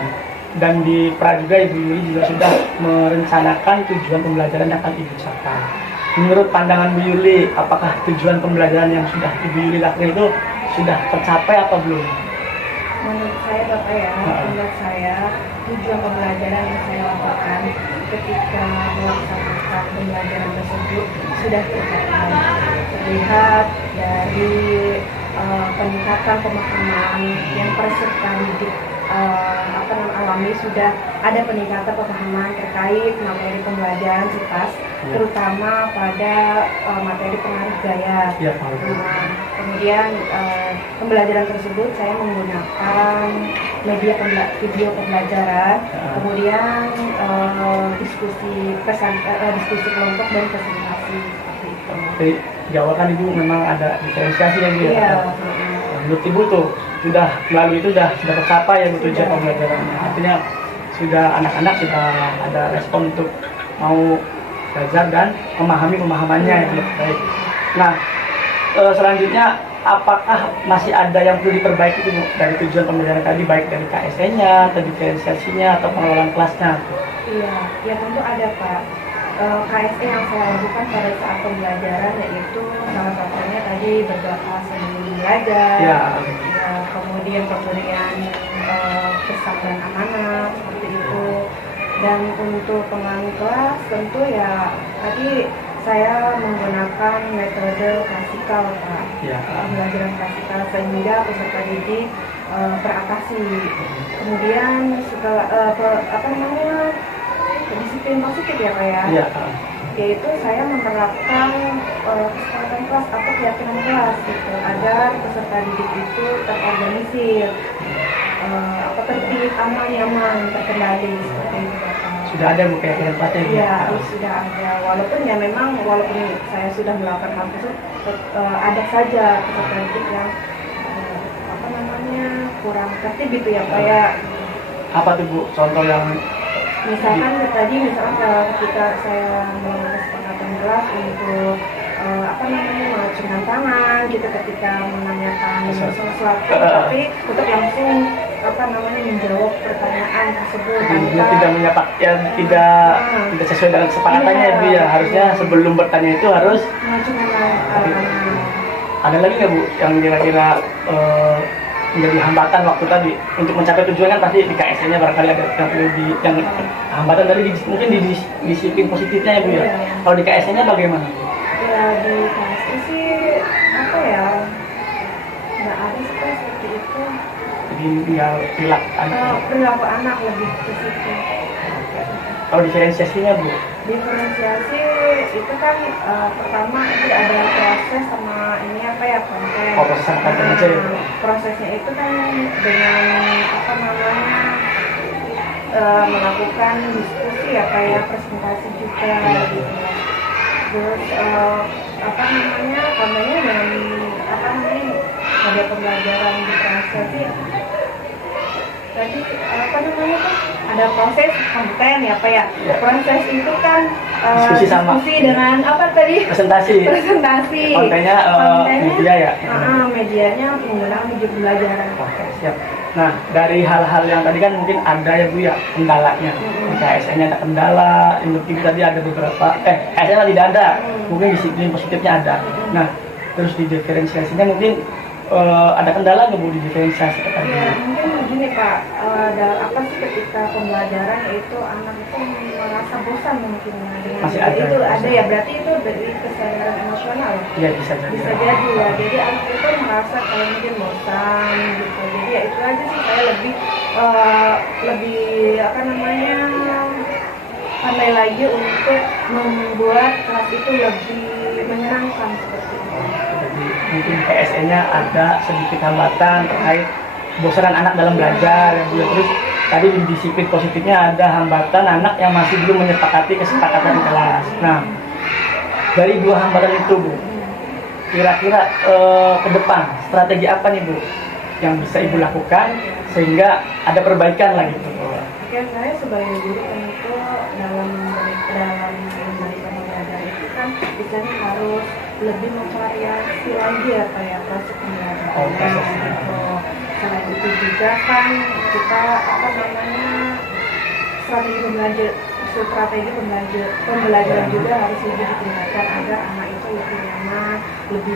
dan di pra juga Ibu Yuli juga sudah merencanakan tujuan pembelajaran yang akan Ibu capai. Menurut pandangan Bu Yuli, apakah tujuan pembelajaran yang sudah Ibu Yuli lakukan itu sudah tercapai atau belum? Menurut saya Bapak ya, menurut saya tujuan pembelajaran yang saya lakukan ketika melaksanakan pembelajaran tersebut sudah tercapai. Terlihat dari peningkatan pemahaman yang peserta didik alami, sudah ada peningkatan pemahaman terkait materi pembelajaran SIPAS, terutama pada materi pengaruh gaya. Ya, kemudian pembelajaran tersebut saya menggunakan media video pembelajaran, kemudian diskusi kelompok dan presentasi seperti itu. Jadi di awal kan Ibu memang ada diferensiasi yang Bu ya. Iya. Menurut Ibu tuh sudah melalui itu sudah tercapai ya tujuan pembelajarannya. Artinya sudah anak-anak sudah ada respon untuk mau belajar dan memahami pemahamannya ya Bu. Baik. Nah, selanjutnya apakah masih ada yang perlu diperbaiki Bu dari tujuan pembelajaran tadi, baik dari KSN-nya atau diferensiasinya atau pengelolaan kelasnya? Iya, ya tentu ada Pak. KSN yang saya lakukan pada saat pembelajaran yaitu salah satunya tadi beberapa sebelum belajar, Ya. Kemudian pemberian pesan dan amanah seperti itu. Dan untuk pengelolaan kelas tentu ya tadi saya menggunakan metode klasikal Pak, Ya. pembelajaran klasikal sehingga peserta didik beratasi. Kemudian setelah disiplin positif ya Pak ya. Iya. Yaitu saya menerapkan kesepakatan kelas atau keyakinan kelas gitu, agar peserta didik itu terorganisir, tertib, aman, nyaman, terkendali seperti itu Bapak. Sudah ada Bu keyakinan kelasnya? Iya, sudah ada. Walaupun ya memang walaupun saya sudah melakukan hal tersebut, ada saja peserta didik yang kurang tertib gitu ya Pak ya. Apa tuh Bu contoh yang Misalkan ketika saya melakukan kesepakatan kelas untuk mengacungkan tangan gitu ketika menanyakan sesuatu, tapi tetap langsung menjawab pertanyaan tersebut. Dia tidak menyapa, ya tidak sesuai dengan kesepakatannya Bu ya. Harusnya sebelum bertanya itu harus ada lagi nggak Bu yang kira-kira menjadi hambatan waktu tadi untuk mencapai tujuan? Kan pasti di KSN-nya barangkali ada yang perlu yang hambatan tadi mungkin di disiplin positifnya ya Bu ya. Kalau di KSN-nya bagaimana? Ya di KSN sih nggak ada seperti itu. Jadi tinggal Perilaku anak lebih ke situ. Kalau diferensiasinya Bu? Diferensiasi itu kan pertama itu ada proses sama konten. Oh, proses sama konten aja ya? Prosesnya itu kan dengan melakukan diskusi presentasi juga gitu. Terus kontennya dengan ada pembelajaran diferensiasi. Tadi ada proses konten proses itu kan diskusi dengan presentasi kontennya media ya. Medianya penggunaan video pembelajaran. Oke, siap. Nah, dari hal-hal yang tadi kan mungkin ada ya Bu ya kendalanya. Di KSN-nya ada kendala, induktif tadi ada beberapa KSN tidak ada, mungkin disiplin positifnya ada. Nah, terus di diferensiasinya mungkin ada kendala nggak Bu di diferensiasi tadi? Ya, mungkin begini Pak, ketika pembelajaran itu anak itu merasa bosan mungkin dengan masih ada itu ada ya, berarti itu dari kesadaran emosional. Iya, bisa jadi Ya. Jadi anak itu merasa kalau mungkin bosan gitu. Jadi ya itu aja sih, saya lebih pandai lagi untuk membuat kelas itu lebih menyenangkan seperti itu. Jadi mungkin KSN-nya ada sedikit hambatan terkait bosanan anak dalam belajar yang Bu. Terus tadi di disiplin positifnya ada hambatan anak yang masih belum menyepakati kesepakatan di kelas. Nah, dari dua hambatan itu Bu, kira-kira ke depan strategi apa nih Bu yang bisa Ibu lakukan sehingga ada perbaikan lagi Bu? Oke, saya sebagai guru tentu dalam memberikan pembelajaran itu kan biasanya harus lebih memvariasi lagi proses pembelajaran gitu. Selain itu juga kan kita strategi pembelajaran juga harus lebih ditingkatkan agar anak itu lebih nyaman, lebih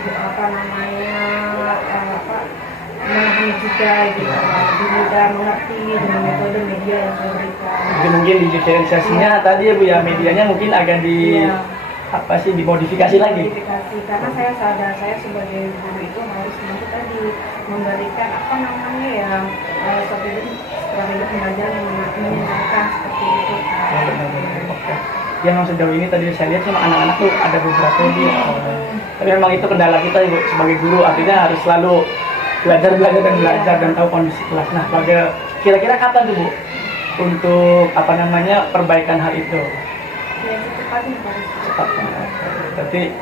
memahami juga gitu, lebih mudah mengerti dengan metode media yang saya berikan. Jadi mungkin di diferensiasinya tadi ya Bu ya, medianya mungkin agak dimodifikasi lagi. Karena saya sadar saya sebagai guru itu harus tadi memberikan strategi pembelajaran yang menyenangkan seperti itu. Oke. Ya, memang sejauh ini tadi saya lihat sama anak-anak tuh ada beberapa dia. Tapi memang itu kendala kita Ibu sebagai guru, artinya harus selalu belajar dan tahu kondisi kelas. Nah, kira-kira kapan tuh Bu untuk perbaikan hal itu? Ya, secepatnya Pak. Berarti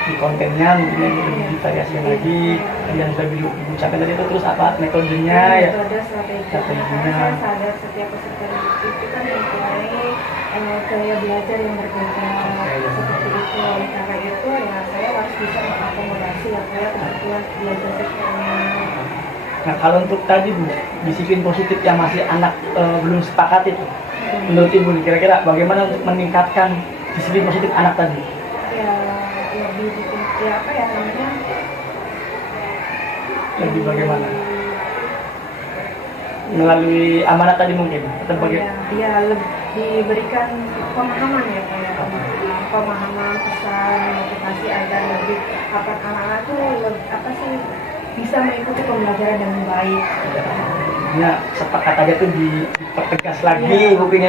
di kontennya mungkin lebih divariasi lagi. Yang sudah Ibu ucapkan tadi itu, terus metodenya ya? Metode strateginya. Saya sadar setiap peserta itu kan mempunyai gaya belajar yang berbeda seperti itu. Oleh karena itu saya harus bisa mengakomodasi kebutuhan belajar siswanya. Nah, kalau untuk tadi Bu, disiplin positif yang masih anak belum sepakat itu, menurut Ibu kira-kira bagaimana untuk meningkatkan disiplin positif anak tadi? Lebih bagaimana? Melalui amanat tadi mungkin? Atau diberikan pemahaman pemahaman pesan motivasi agar lebih anak-anak itu bisa mengikuti pembelajaran dengan baik. Ya, sepakat aja tuh dipertegas lagi, mungkin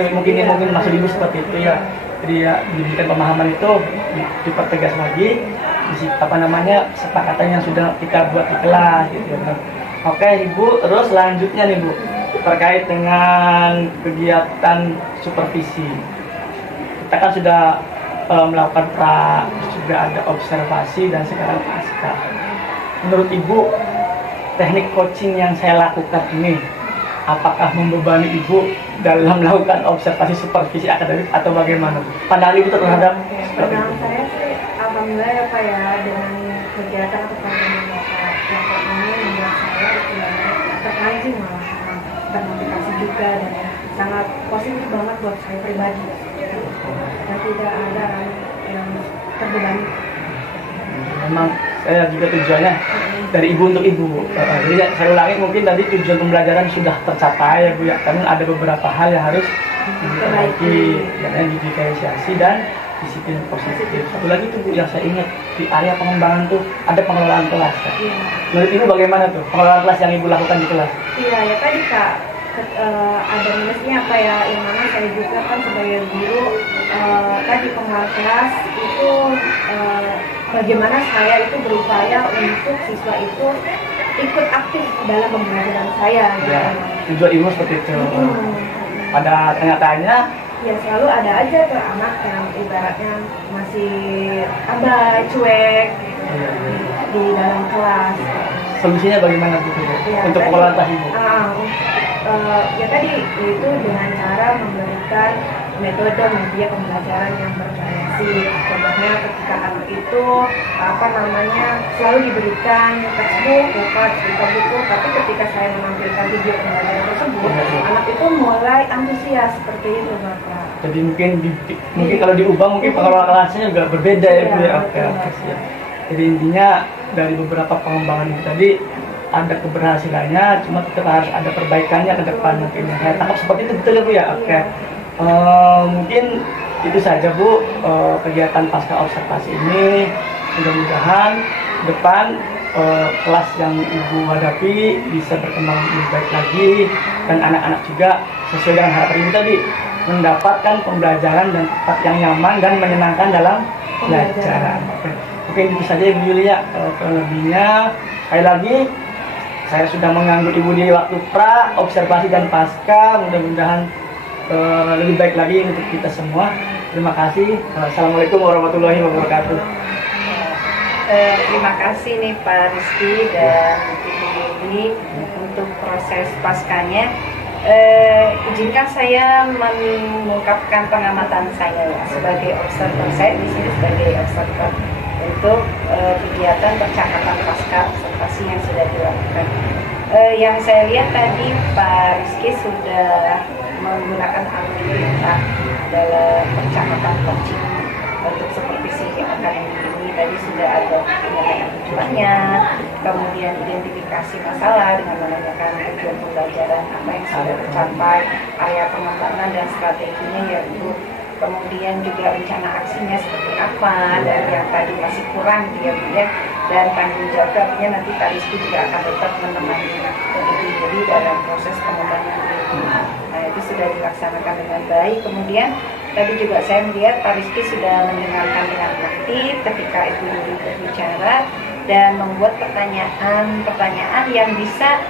maksud Ibu seperti itu ya. Jadi ya diberikan pemahaman itu dipertegas lagi, sepakatan yang sudah kita buat di kelas gitu. Oke Ibu, terus selanjutnya nih Bu, terkait dengan kegiatan supervisi. Kita kan sudah melakukan sudah ada observasi dan sekarang pasca. Menurut Ibu, teknik coaching yang saya lakukan ini apakah membebani Ibu dalam melakukan observasi supervisi akademik atau bagaimana? Pandangan Ibu terhadap Pandangan saya sih alhamdulillah dengan kegiatan atau program yang ngaji malah termotivasi juga dan sangat positif banget buat saya pribadi dan tidak ada yang terbebani. Memang saya juga tujuannya dari ibu untuk ibu. Jadi saya ulangi, mungkin tadi tujuan pembelajaran sudah tercapai ya Bu ya. Karena ada beberapa hal yang harus diperbaiki dan digitalisasi dan disiplin positif. Satu lagi tuh Bu yang saya ingat di area pengembangan tuh ada pengelolaan kelas. Ya. Iya. Menurut ibu bagaimana tuh pengelolaan kelas yang ibu lakukan di kelas? Iya ya tadi Kak, ada minusnya apa ya, yang mana saya juga kan sebagai guru tadi pengelola kelas itu bagaimana saya itu berupaya untuk siswa itu ikut aktif dalam pembelajaran saya. Ya, tujuan ibu seperti itu. Pada kenyataannya Ya selalu ada aja tuh anak yang ibaratnya masih abai, cuek di dalam kelas. solusinya bagaimana Bu Ya, untuk pengelolaan kelas ibu? Ya tadi itu dengan cara memberikan metode media pembelajaran yang bervariasi. Contohnya ketika anak itu selalu diberikan textbook, cerita buku, tapi ketika saya menampilkan video pembelajaran tersebut, anak itu mulai antusias seperti itu Bapak. Jadi mungkin kalau diubah mungkin pengelolaan kelasnya juga berbeda ya Bu ya. Oke, siap. Jadi intinya dari beberapa pengembangan itu tadi ada keberhasilannya, cuma tetap harus ada perbaikannya ke depan mungkin. Saya tangkap seperti itu betul ya Bu ya. Oke. Mungkin itu saja Bu kegiatan pasca observasi ini. Mudah-mudahan depan kelas yang Ibu hadapi bisa berkembang lebih baik lagi dan anak-anak juga sesuai dengan harapan Ibu tadi mendapatkan pembelajaran dan tempat yang nyaman dan menyenangkan dalam belajar. Oke, itu saja Ibu Yulia. Kelebihnya sekali lagi saya sudah mengganggu Ibu di waktu pra, observasi dan pasca. Mudah-mudahan lebih baik lagi untuk kita semua. Terima kasih. Assalamualaikum warahmatullahi wabarakatuh. Terima kasih nih Pak Rizky dan Ibu Yuli untuk proses paskanya. Izinkan saya mengungkapkan pengamatan saya ya sebagai observer. Saya di sini sebagai observer untuk kegiatan percakapan pasca observasi yang sudah dilakukan. Yang saya lihat tadi Pak Rizky sudah menggunakan algoritma dalam percakapan coaching untuk supervisi akademik ini. Tadi sudah ada penyampaian tujuannya, kemudian identifikasi masalah dengan menanyakan tujuan pembelajaran, apa yang sudah tercapai, area pengembangan dan strateginya yaitu, kemudian juga rencana aksinya seperti apa, dan yang tadi masih kurang dia ya, dan tanggung jawab artinya nanti Pak Rizky juga akan tetap menemani Ibu Yuli dalam proses pengembangan ilmu. Nah itu sudah dilaksanakan dengan baik. Kemudian tadi juga saya melihat Pak Rizky sudah mendengarkan dengan aktif ketika Ibu Yuli berbicara dan membuat pertanyaan yang bisa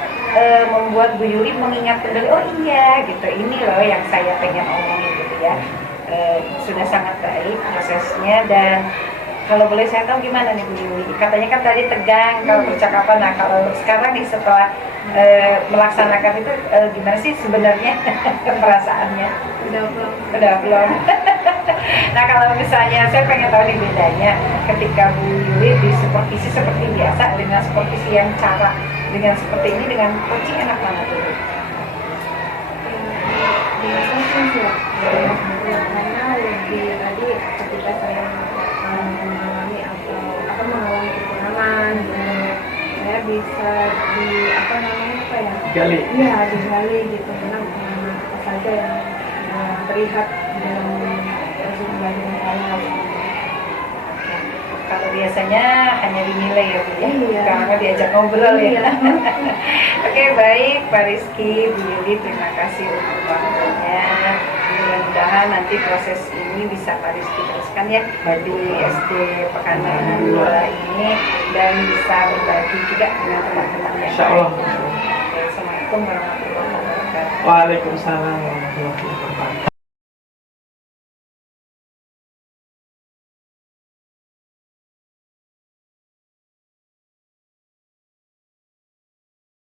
membuat Bu Yuli mengingat kembali, oh iya gitu, ini loh yang saya pengen omongin gitu ya. Sudah sangat baik prosesnya. Dan kalau boleh saya tahu gimana nih Bu Yuli, katanya kan tadi tegang kalau percakapan. Nah kalau sekarang nih setelah melaksanakan itu gimana sih sebenarnya perasaannya? Udah belum. Nah kalau misalnya saya pengen tahu nih bedanya ketika Bu Yuli di supervisi seperti biasa dengan supervisi yang cara dengan seperti ini dengan coaching, enak mana tuh? Karena lebih tadi ketika saya mengalami kekurangan, saya bisa Gali. Iya, digali gitu, karena apa saja yang terlihat dalam proses pembelajaran saya. Kalau biasanya hanya dinilai ya Bu ya, Iya. karena diajak ngobrol ya. Iya. Oke, baik Pak Rizky, Bu Yuli, terima kasih untuk waktunya. Mudah-mudahan nanti proses ini bisa Pak Rizky teruskan ya di SD Pekanan 2 ini dan bisa berbagi juga dengan teman-teman yang Insya Allah. lain. Assalamualaikum warahmatullahi wabarakatuh. Waalaikumsalam warahmatullahi wabarakatuh.